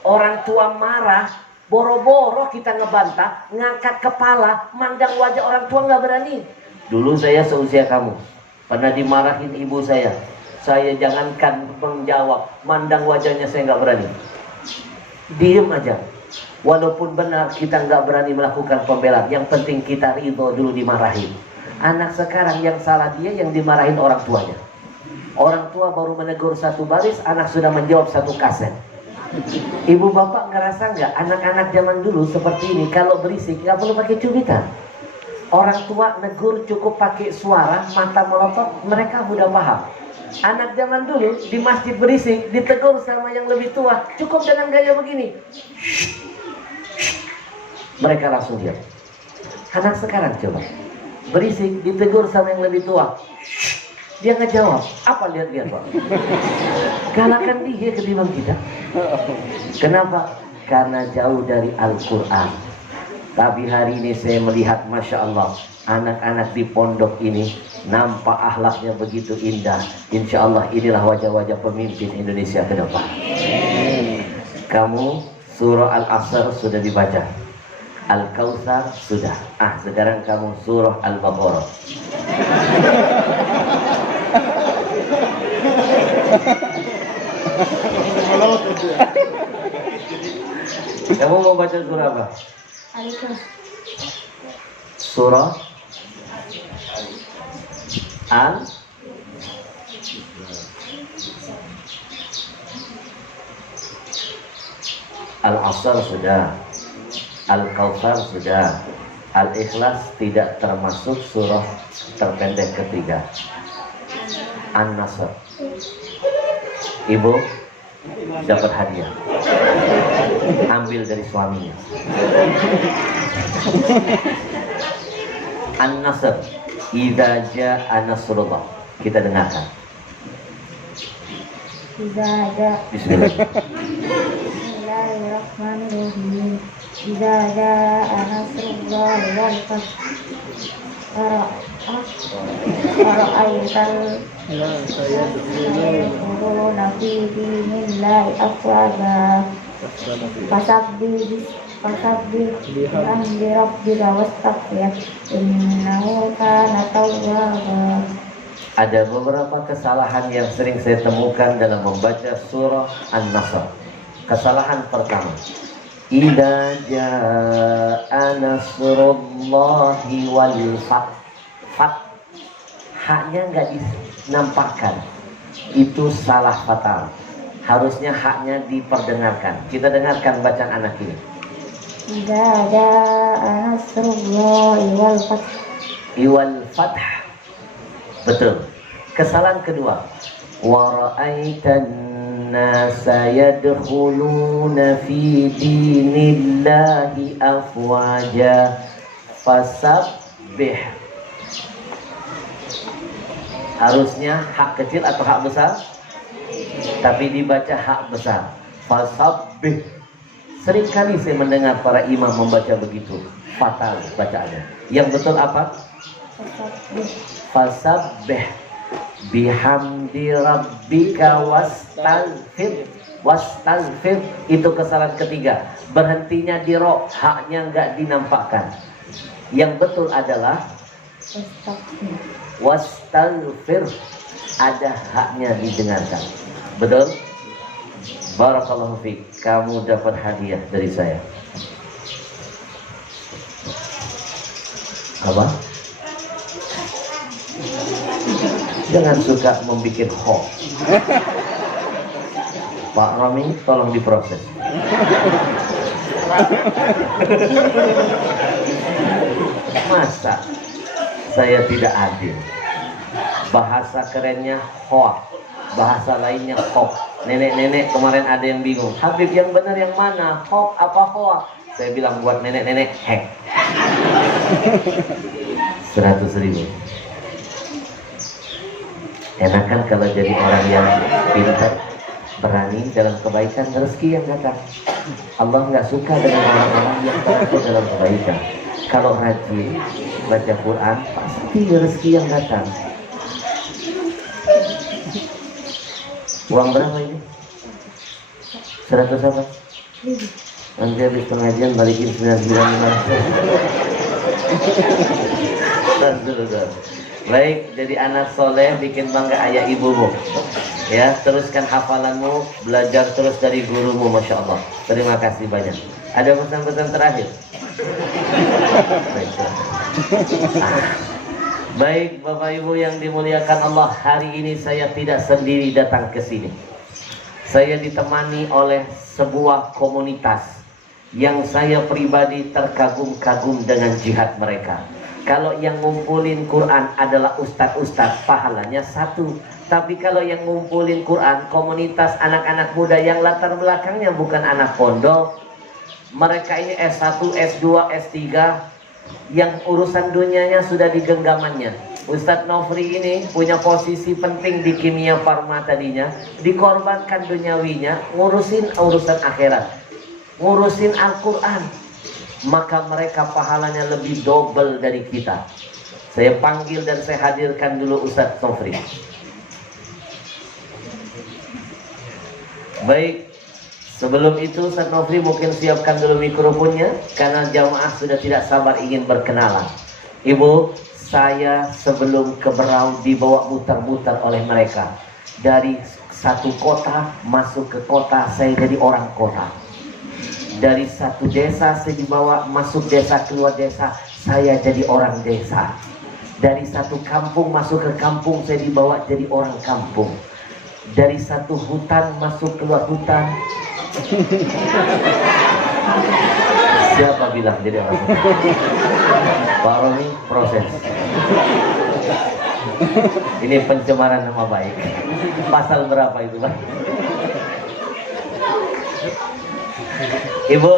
Orang tua marah, boro-boro kita ngebantah, ngangkat kepala, mandang wajah orang tua nggak berani. Dulu saya seusia kamu, pernah dimarahin ibu saya. Saya jangankan menjawab, mandang wajahnya saya nggak berani. Diem aja. Walaupun benar kita nggak berani melakukan pembelaan, yang penting kita ridho dulu dimarahin. Anak sekarang yang salah dia, yang dimarahin orang tuanya. Orang tua baru menegur satu baris, anak sudah menjawab satu kaset. Ibu bapak ngerasa nggak anak-anak zaman dulu seperti ini kalau berisik nggak perlu pakai cubitan. Orang tua negur cukup pakai suara, mata melotot, mereka mudah paham. Anak zaman dulu di masjid berisik, ditegur sama yang lebih tua, cukup dengan gaya begini. Mereka langsung diam. Anak sekarang coba berisik, ditegur sama yang lebih tua, dia ngejawab. Apa lihat-lihat Pak? Galakan dia ketimbang kita. Kenapa? Karena jauh dari Al-Quran. Tapi hari ini saya melihat, Masya Allah, anak-anak di pondok ini nampak akhlaknya begitu indah. Insya Allah inilah wajah-wajah pemimpin Indonesia ke depan. Kamu surah Al-Asr sudah dibaca, Al-Kautsar sudah. Sekarang kamu surah Al-Baqarah. Kamu mau baca surah apa? Al-Ikhlas. Surah Al-Asr sudah, Al-Kautsar sudah, Al-Ikhlas tidak termasuk surah terpendek ketiga. An-Nasr. Ibu dapat hadiah, ambil dari suaminya. An-Nasr, idza jaa nasrullah. Kita dengarkan. Idza jaa. Bismillah. Bismillahirrahmanirrahim. Idza jaa nasrullahi wal fath. Ara'aital yadkhuluna fi dinillahi afwaja. Fasabbih bihamdi rabbika wastaghfir innahu kana tawwaba. Ada beberapa kesalahan yang sering saya temukan dalam membaca surah An-Nasr. Kesalahan pertama, idza jaa nasrullahi wal fath. Haknya nggak dinampakkan. Itu salah fatal. Harusnya haknya diperdengarkan. Kita dengarkan bacaan anak ini. Idza jaa nasrullahi wal fath. Iwal fath. Betul. Kesalahan kedua, wa ra'aitan nasa yadkhuluna fi dinillahi afwaja fasabbih. Harusnya hak kecil atau hak besar? Tapi dibaca hak besar. Fasabbih. Seringkali saya mendengar para imam membaca begitu. Fatal bacaannya. Yang betul apa? Fasabbih bihamdi rabbika wastaghfir. Itu kesalahan ketiga. Berhentinya di ro, haknya nggak dinampakkan. Yang betul adalah wastaghfir, ada haknya didengarkan. Betul? Barakallahu fiik. Kamu dapat hadiah dari saya. Apa? Jangan suka membuat hoax. Pak Rami, tolong diproses. Masa saya tidak adil? Bahasa kerennya hoak, bahasa lainnya hoak. Nenek-nenek kemarin ada yang bingung, Habib yang benar yang mana? Hoak apa hoak? Saya bilang buat nenek-nenek hack. 100.000. Enakan kalau jadi orang yang pintar, berani dalam kebaikan, rezeki yang datang. Allah nggak suka dengan orang-orang yang takut dalam kebaikan. Kalau rajin baca Quran, pasti rezeki yang datang. Uang berapa ini? 100 apa? Nanti habis pengajian balikin 99. Baik, jadi anak soleh bikin bangga ayah ibumu. Ya, teruskan hafalanmu, belajar terus dari gurumu, masya Allah. Terima kasih banyak. Ada pesan-pesan terakhir? Baik, baik, Bapak Ibu yang dimuliakan Allah, hari ini saya tidak sendiri datang ke sini. Saya ditemani oleh sebuah komunitas yang saya pribadi terkagum-kagum dengan jihad mereka. Kalau yang ngumpulin Quran adalah ustadz-ustadz, pahalanya satu. Tapi kalau yang ngumpulin Quran, komunitas anak-anak muda yang latar belakangnya bukan anak pondok. Mereka ini S1, S2, S3, yang urusan dunianya sudah di genggamannya. Ustadz Nofri ini punya posisi penting di Kimia Farma tadinya, dikorbankan duniawinya, ngurusin urusan akhirat, ngurusin Al-Quran. Maka mereka pahalanya lebih double dari kita. Saya panggil dan saya hadirkan dulu Ustadz Nofri. Baik, sebelum itu Ustadz Nofri mungkin siapkan dulu mikrofonnya, karena jamaah sudah tidak sabar ingin berkenalan. Ibu, saya sebelum ke Berau dibawa muter-muter oleh mereka. Dari satu kota masuk ke kota, saya jadi orang kota. Dari satu desa saya dibawa masuk desa, keluar desa, saya jadi orang desa. Dari satu kampung masuk ke kampung, saya dibawa jadi orang kampung. Dari satu hutan masuk keluar hutan. Siapa bilang jadi orang hutan? Pak Romi, proses. Ini pencemaran nama baik. Pasal berapa itu, Pak? Ibu,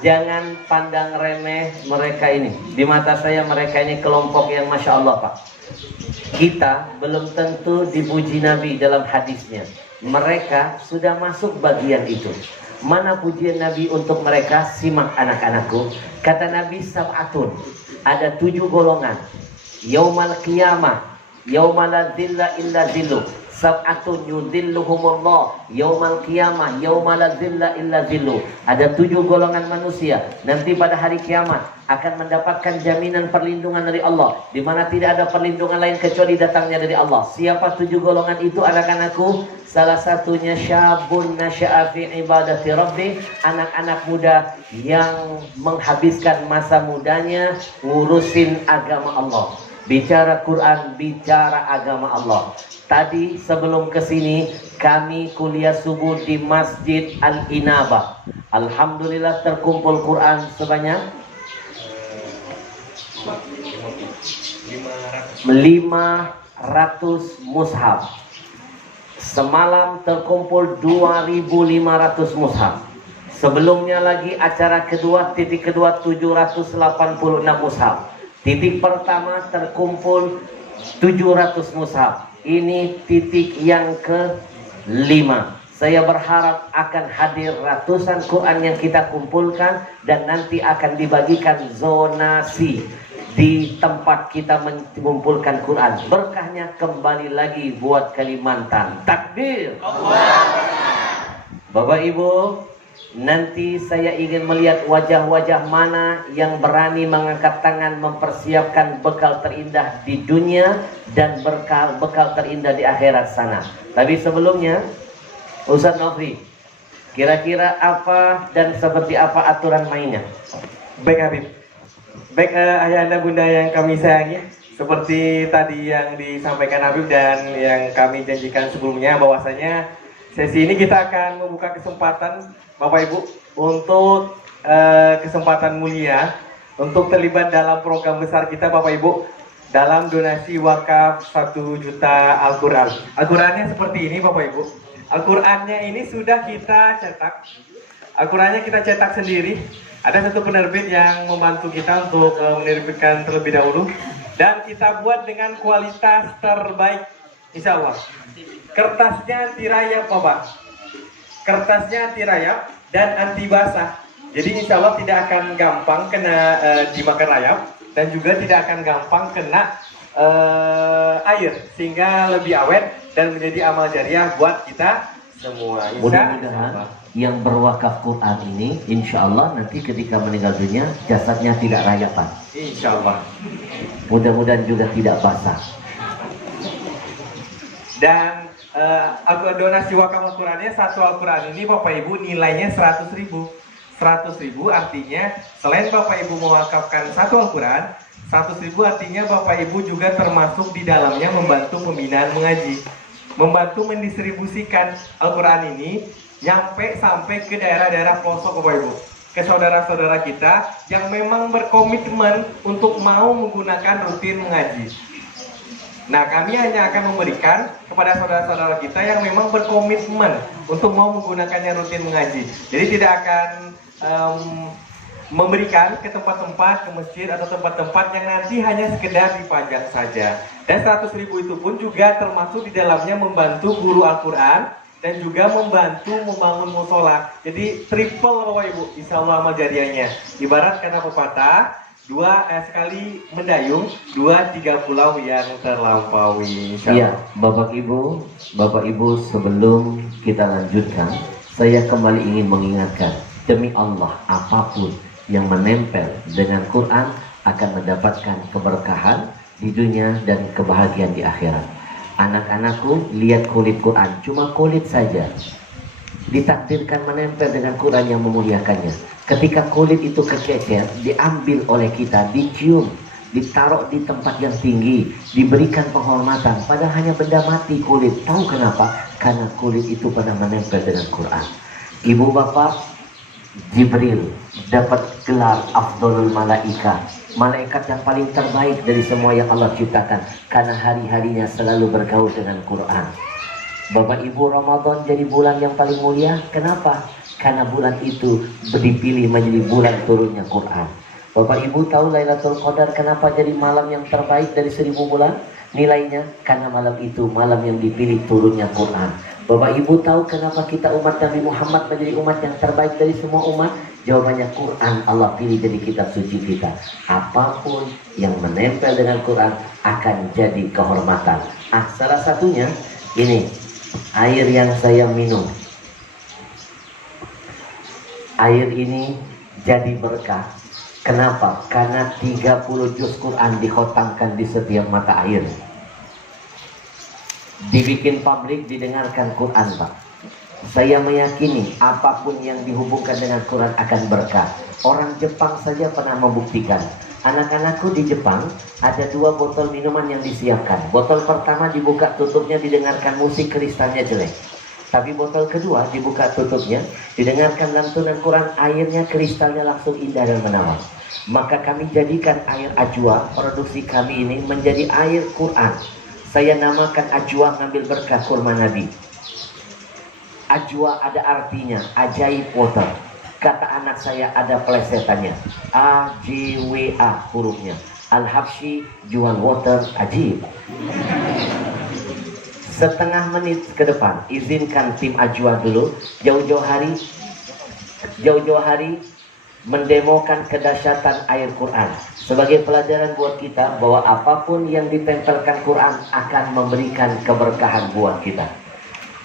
jangan pandang remeh mereka ini. Di mata saya mereka ini kelompok yang masya Allah, Pak. Kita belum tentu dipuji Nabi dalam hadisnya. Mereka sudah masuk bagian itu. Mana pujian Nabi untuk mereka? Simak anak-anakku. Kata Nabi sab'atun, ada 7 golongan. Yaumal qiyamah, yauma la dhilla illa dhilluh. Sab'atun yudhilluhumullah yaumal qiyamah yauma la dhilla illa dhilluh. Ada 7 golongan manusia nanti pada hari kiamat akan mendapatkan jaminan perlindungan dari Allah, di mana tidak ada perlindungan lain kecuali datangnya dari Allah. Siapa 7 golongan itu anak-anakku? Salah satunya syabun nasya'a fi ibadati rabbi, anak-anak muda yang menghabiskan masa mudanya ngurusin agama Allah. Bicara Quran, bicara agama Allah. Tadi sebelum kesini kami kuliah subuh di Masjid Al-Inabah. Alhamdulillah terkumpul Quran sebanyak 500 mushaf. Semalam terkumpul 2.500 mushaf. Sebelumnya lagi acara kedua, titik kedua 786 mushaf. Titik pertama terkumpul 700 mushaf. Ini titik yang ke-5. Saya berharap akan hadir ratusan Quran yang kita kumpulkan dan nanti akan dibagikan zonasi di tempat kita mengumpulkan Quran. Berkahnya kembali lagi buat Kalimantan. Takbir. Bapak Ibu, nanti saya ingin melihat wajah-wajah mana yang berani mengangkat tangan mempersiapkan bekal terindah di dunia dan bekal terindah di akhirat sana. Tapi sebelumnya, Ustadz Nofri, kira-kira apa dan seperti apa aturan mainnya? Baik Habib. Baik ayahanda bunda yang kami sayangi, seperti tadi yang disampaikan Habib dan yang kami janjikan sebelumnya, bahwasanya Sesi ini kita akan membuka kesempatan Bapak Ibu untuk kesempatan mulia untuk terlibat dalam program besar kita Bapak Ibu dalam donasi wakaf 1 juta Al-Quran. Al-Qurannya seperti ini Bapak Ibu. Al-Qurannya ini sudah kita cetak. Al-Qurannya kita cetak sendiri. Ada satu penerbit yang membantu kita untuk menerbitkan terlebih dahulu. Dan kita buat dengan kualitas terbaik, insya Allah. Kertasnya anti rayap, Bapak. Kertasnya anti rayap dan anti basah. Jadi insya Allah tidak akan gampang kena dimakan rayap dan juga tidak akan gampang kena air, sehingga lebih awet dan menjadi amal jariah buat kita semua. Mudah-mudahan yang berwakaf Quran ini insya Allah nanti ketika meninggal dunia jasadnya tidak rayapan. Insya Allah. Mudah-mudahan juga tidak basah. Dan donasi wakaf Al-Qurannya, satu Al-Quran ini Bapak Ibu nilainya 100.000. 100.000 artinya selain Bapak Ibu mewakafkan satu Al-Quran, 100.000 artinya Bapak Ibu juga termasuk di dalamnya membantu pembinaan mengaji, membantu mendistribusikan Al-Quran ini sampai ke daerah-daerah pelosok Bapak Ibu, ke saudara-saudara kita yang memang berkomitmen untuk mau menggunakan rutin mengaji. Nah, kami hanya akan memberikan kepada saudara-saudara kita yang memang berkomitmen untuk mau menggunakannya rutin mengaji. Jadi tidak akan memberikan ke tempat-tempat, ke masjid atau tempat-tempat yang nanti hanya sekedar dipajang saja. Dan 100.000 itu pun juga termasuk di dalamnya membantu guru Al-Quran dan juga membantu membangun musola. Jadi triple Bapak Ibu, insya Allah amal jariahnya. Ibarat kata pepatah, sekali mendayung, 2-3 pulau yang terlampaui. Iya, Bapak Ibu sebelum kita lanjutkan, saya kembali ingin mengingatkan, demi Allah apapun yang menempel dengan Quran akan mendapatkan keberkahan di dunia dan kebahagiaan di akhirat. Anak-anakku lihat kulit Quran, cuma kulit saja, ditakdirkan menempel dengan Quran yang memuliakannya. Ketika kulit itu kececer, diambil oleh kita, dicium, ditaruh di tempat yang tinggi, diberikan penghormatan, padahal hanya benda mati kulit. Tahu kenapa? Karena kulit itu pernah menempel dengan Quran. Ibu bapak, Jibril dapat gelar Afdolul Malaika, malaikat yang paling terbaik dari semua yang Allah ciptakan, karena hari-harinya selalu bergaul dengan Quran. Bapak Ibu, Ramadan jadi bulan yang paling mulia. Kenapa? Karena bulan itu dipilih menjadi bulan turunnya Quran. Bapak Ibu tahu Lailatul Qadar kenapa jadi malam yang terbaik dari 1000 bulan? Nilainya karena malam itu malam yang dipilih turunnya Quran. Bapak Ibu tahu kenapa kita umat Nabi Muhammad menjadi umat yang terbaik dari semua umat? Jawabannya Quran Allah pilih jadi kitab suci kita. Apapun yang menempel dengan Quran akan jadi kehormatan. Salah satunya ini air yang saya minum. Air ini jadi berkah. Kenapa? Karena 30 juz Quran dikhotamkan di setiap mata air. Dibikin pabrik, didengarkan Quran, Pak. Saya meyakini apapun yang dihubungkan dengan Quran akan berkah. Orang Jepang saja pernah membuktikan. Anak-anakku di Jepang ada 2 botol minuman yang disiapkan. Botol pertama dibuka tutupnya, didengarkan musik, kristalnya jelek. Tapi botol kedua dibuka tutupnya, didengarkan lantunan Quran, airnya kristalnya langsung indah dan menawan. Maka kami jadikan air Ajwa, produksi kami ini, menjadi air Quran. Saya namakan Ajwa ngambil berkah kurma Nabi. Ajwa ada artinya ajaib water. Kata anak saya ada plesetannya, AJWA hurufnya. Al-Habsyi jual water ajib. Setengah menit ke depan, izinkan tim Ajwa dulu jauh-jauh hari mendemokan kedahsyatan air Quran sebagai pelajaran buat kita bahwa apapun yang ditempelkan Quran akan memberikan keberkahan buat kita.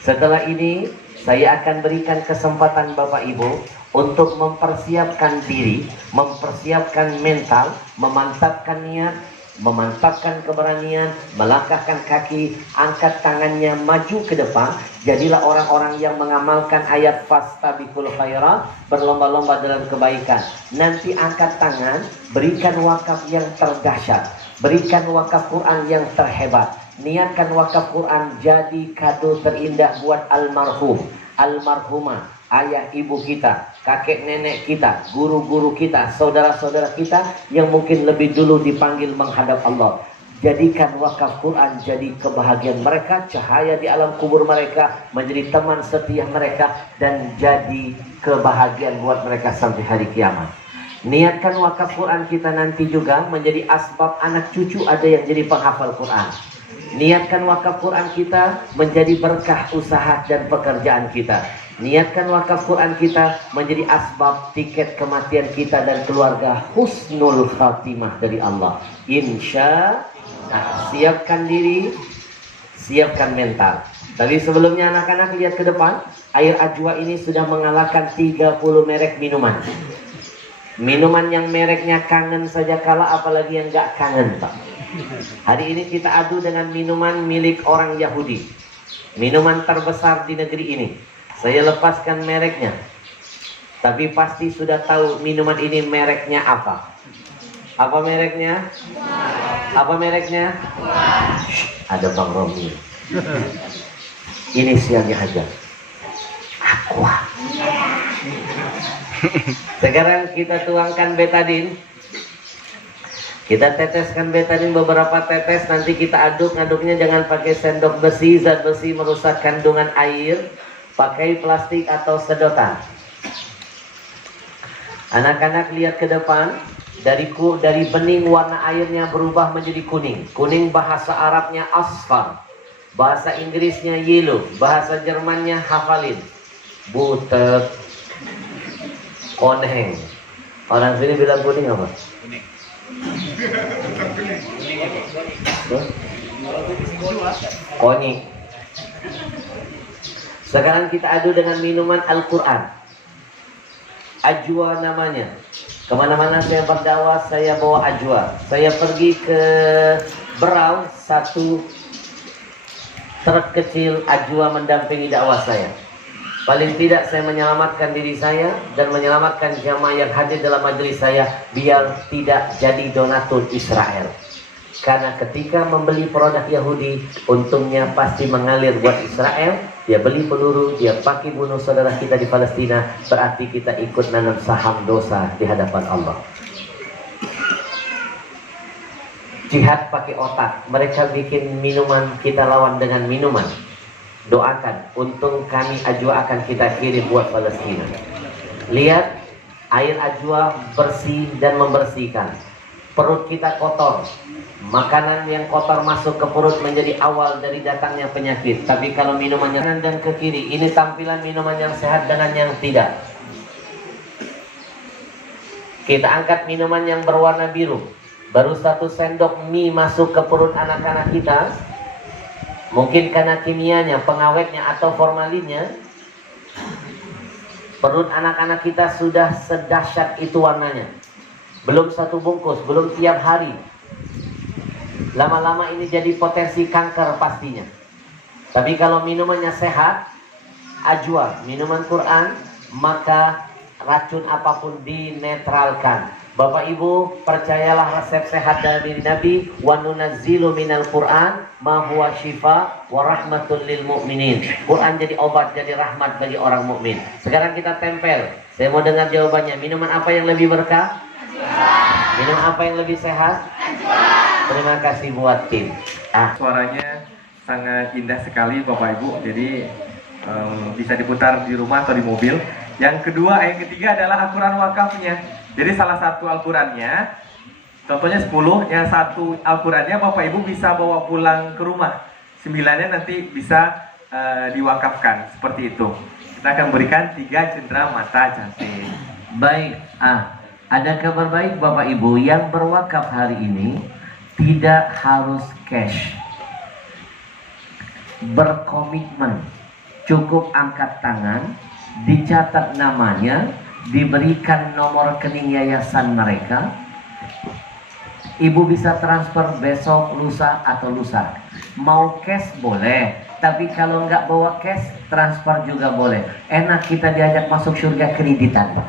Setelah ini saya akan berikan kesempatan Bapak Ibu untuk mempersiapkan diri, mempersiapkan mental, memantapkan niat, memantapkan keberanian, melangkahkan kaki, angkat tangannya maju ke depan. Jadilah orang-orang yang mengamalkan ayat fastabiqul khairat, berlomba-lomba dalam kebaikan. Nanti angkat tangan, berikan wakaf yang terdahsyat, berikan wakaf Quran yang terhebat. niatkan wakaf Quran jadi kado terindah buat almarhum, almarhumah, ayah ibu kita, kakek nenek kita, guru-guru kita, saudara-saudara kita yang mungkin lebih dulu dipanggil menghadap Allah. Jadikan wakaf Quran jadi kebahagiaan mereka, cahaya di alam kubur mereka, menjadi teman setia mereka, dan jadi kebahagiaan buat mereka sampai hari kiamat. Niatkan wakaf Quran kita nanti juga menjadi asbab anak cucu ada yang jadi penghafal Quran. Niatkan wakaf Quran kita menjadi berkah usaha dan pekerjaan kita. Niatkan wakaf Quran kita menjadi asbab tiket kematian kita dan keluarga husnul khatimah dari Allah. Insya Allah. Siapkan diri, siapkan mental. Tapi sebelumnya anak-anak lihat ke depan, air ajwa ini sudah mengalahkan 30 merek minuman. Minuman yang mereknya kangen saja kalah, apalagi yang gak kangen, Pak. Hari ini kita adu dengan minuman milik orang Yahudi, minuman terbesar di negeri ini. Saya lepaskan mereknya, tapi pasti sudah tahu minuman ini mereknya apa. Apa mereknya? Apa mereknya? Ada Bang Romi. Inisialnya aja. Aqua. Sekarang kita tuangkan betadin. Kita teteskan betadin beberapa tetes, nanti kita aduk-aduknya jangan pakai sendok besi, zat besi merusak kandungan air. Pakai plastik atau sedotan. Anak-anak lihat ke depan, dari bening warna airnya berubah menjadi kuning. Kuning bahasa Arabnya asfar, bahasa Inggrisnya yellow, bahasa Jermannya hafalin. Butek, koneng. Orang sini bilang kuning apa? Konyik. Sekarang kita adu dengan minuman Al-Quran. Ajwa namanya. Kemana-mana saya berdakwah, saya bawa ajwa. Saya pergi ke Berau, satu truk kecil ajwa mendampingi dakwah saya. Paling tidak saya menyelamatkan diri saya dan menyelamatkan jamaah yang hadir dalam majelis saya, biar tidak jadi donatur Israel. Karena ketika membeli produk Yahudi, untungnya pasti mengalir buat Israel. Dia beli peluru, dia pakai bunuh saudara kita di Palestina, berarti kita ikut nanam saham dosa di hadapan Allah. Jihad pakai otak. Mereka bikin minuman, kita lawan dengan minuman. Doakan, untung kami ajwa akan kita kirim buat Palestina. Lihat, air ajwa bersih dan membersihkan. Perut kita kotor. Makanan yang kotor masuk ke perut menjadi awal dari datangnya penyakit. Tapi kalau minumannya kanan dan ke kiri, ini tampilan minuman yang sehat dengan yang tidak. Kita angkat minuman yang berwarna biru. Baru 1 sendok mie masuk ke perut anak-anak kita. Mungkin karena kimianya, pengawetnya atau formalinnya, perut anak-anak kita sudah sedahsyat itu warnanya. Belum 1 bungkus, belum tiap hari. Lama-lama ini jadi potensi kanker pastinya. Tapi kalau minumannya sehat, ajwa, minuman Quran, maka racun apapun dinetralkan. Bapak Ibu, percayalah resep sehat dari Nabi, wa nunazzilu minal Quran ma huwa syifa wa rahmatul lil mu'minin. Quran jadi obat, jadi rahmat bagi orang mukmin. Sekarang kita tempel. Saya mau dengar jawabannya. Minuman apa yang lebih berkah? Minuman apa yang lebih sehat? Terima kasih buat tim. Suaranya sangat indah sekali Bapak Ibu. Jadi bisa diputar di rumah atau di mobil. Yang kedua, yang ketiga adalah Al-Quran wakafnya. Jadi salah satu Al-Qurannya, contohnya 10, yang satu Al-Qurannya Bapak Ibu bisa bawa pulang ke rumah. 9-nya nanti bisa diwakafkan. Seperti itu. Kita akan berikan 3 cendera mata cantik. Baik, ada kabar baik Bapak Ibu, yang berwakaf hari ini tidak harus cash, berkomitmen, cukup angkat tangan, dicatat namanya, diberikan nomor rekening yayasan mereka. Ibu bisa transfer besok, lusa, atau lusa. Mau cash boleh, tapi kalau nggak bawa cash, transfer juga boleh. Enak, kita diajak masuk surga kreditan.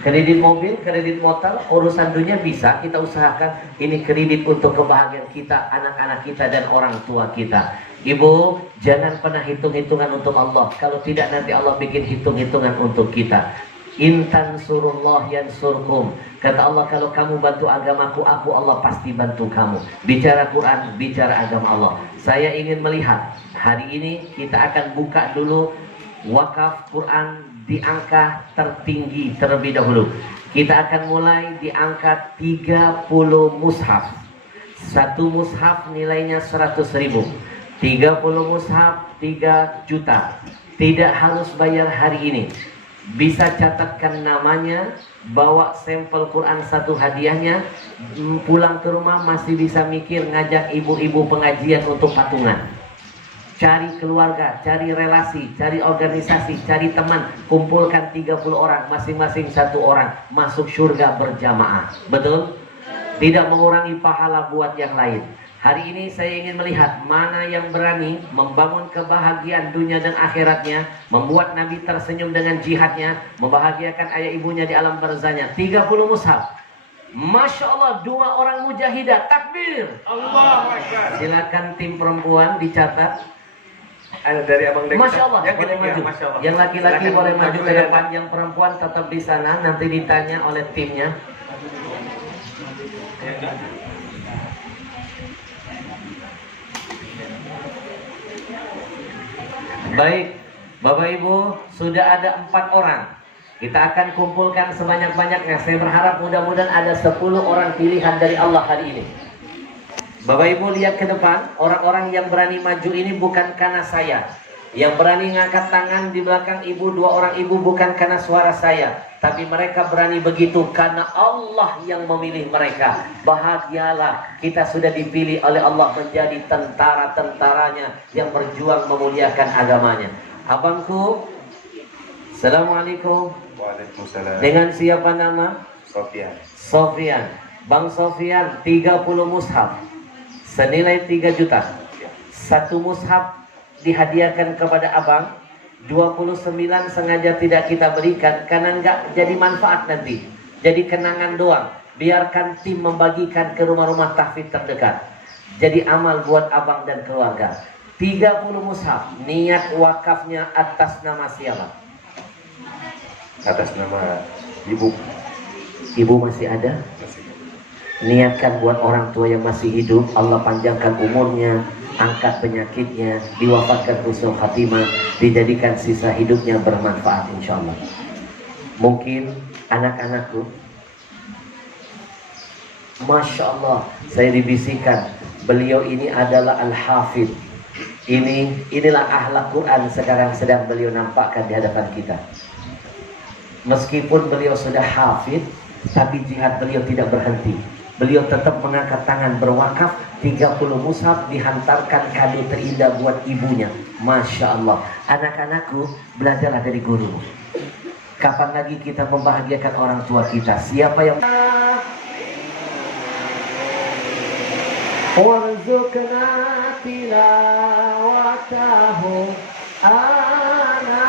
Kredit mobil, kredit motor, urusan dunia bisa kita usahakan. Ini kredit untuk kebahagiaan kita, anak-anak kita, dan orang tua kita. Ibu, jangan pernah hitung-hitungan untuk Allah. Kalau tidak nanti Allah bikin hitung-hitungan untuk kita. Intan surullah yansurkum. Kata Allah, kalau kamu bantu agamaku, aku Allah pasti bantu kamu. Bicara Quran, bicara agama Allah. Saya ingin melihat hari ini kita akan buka dulu wakaf Quran di angka tertinggi terlebih dahulu. Kita akan mulai di angka 30 mushaf. Satu mushaf nilainya 100.000. 30 mushaf 3 juta. Tidak harus bayar hari ini. Bisa catatkan namanya, bawa sampel Quran satu hadiahnya, pulang ke rumah masih bisa mikir ngajak ibu-ibu pengajian untuk patungan. Cari keluarga, cari relasi, cari organisasi, cari teman, kumpulkan 30 orang, masing-masing 1 orang, masuk surga berjamaah. Betul? Tidak mengurangi pahala buat yang lain. Hari ini saya ingin melihat mana yang berani membangun kebahagiaan dunia dan akhiratnya, membuat Nabi tersenyum dengan jihadnya, membahagiakan ayah ibunya di alam barzahnya. 30 mushaf. Masya Allah, 2 orang mujahidah. Takbir. Allahu Akbar. Silakan tim perempuan dicatat. Ada dari Abang Dek. Masya Allah, yang boleh ketiga, maju. Masya Allah. Yang laki-laki Silakan boleh maju ke ya, depan, yang perempuan tetap di sana. Nanti ditanya oleh timnya. Baik, Bapak Ibu, sudah ada 4 orang. Kita akan kumpulkan sebanyak-banyaknya. Saya berharap mudah-mudahan ada 10 orang pilihan dari Allah hari ini. Bapak Ibu lihat ke depan, orang-orang yang berani maju ini bukan karena saya. Yang berani ngangkat tangan di belakang ibu, 2 orang ibu, bukan karena suara saya. Tapi mereka berani begitu karena Allah yang memilih mereka. Bahagialah, kita sudah dipilih oleh Allah menjadi tentara-tentaranya yang berjuang memuliakan agamanya. Abangku, Assalamualaikum. Waalaikumsalam. Dengan siapa nama? Sofian. Sofian. Bang Sofian, 30 mushaf senilai 3 juta. 1 mushaf dihadiahkan kepada abang. 29 sengaja tidak kita berikan karena enggak jadi manfaat nanti, jadi kenangan doang. Biarkan tim membagikan ke rumah-rumah tahfidz terdekat, jadi amal buat abang dan keluarga. 30 mushaf, niat wakafnya atas nama siapa? Atas nama ibu. Ibu masih ada? Niatkan buat orang tua yang masih hidup, Allah panjangkan umurnya, angkat penyakitnya, diwafatkan husnul khatimah, dijadikan sisa hidupnya bermanfaat insya Allah. Mungkin anak-anakku, Masya Allah, saya dibisikkan beliau ini adalah Al-Hafidh. Inilah akhlak Quran sekarang sedang beliau nampakkan di hadapan kita. Meskipun beliau sudah hafidh, tapi jihad beliau tidak berhenti. Beliau tetap mengangkat tangan berwakaf. 30 mushaf dihantarkan kado terindah buat ibunya. Masya Allah. Anak-anakku, belajarlah dari guru. Kapan lagi kita membahagiakan orang tua kita? Siapa yang warzuqna tilawatahu ana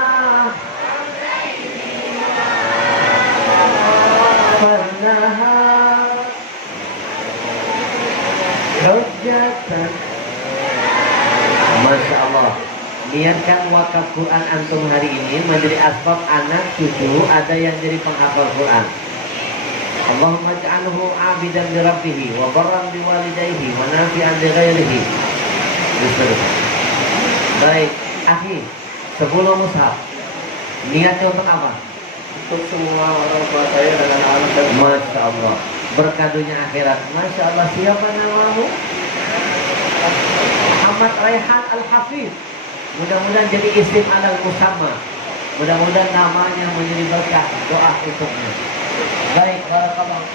farnahar hujjatan. Masya Allah. Niatkan wakaf Quran antum hari ini menjadi asbab anak cucu ada yang jadi penghafal Quran. Allahumma ja'alhu 'abidan li rabbih wa barran bi walidayhi wa nafi'an li ghairihi. Baik, akhi, 10 mushaf. Niatnya untuk apa? Untuk semua orang tua saya dengan anak dan Masya Allah. Berkadunya akhirat. Masya Allah. Siapa namamu? Muhammad Raihan Al-Hafidh. Mudah-mudahan jadi isim alal musamma. Mudah-mudahan namanya menjadi berkah. Doa untuknya. Baik, barakallahu.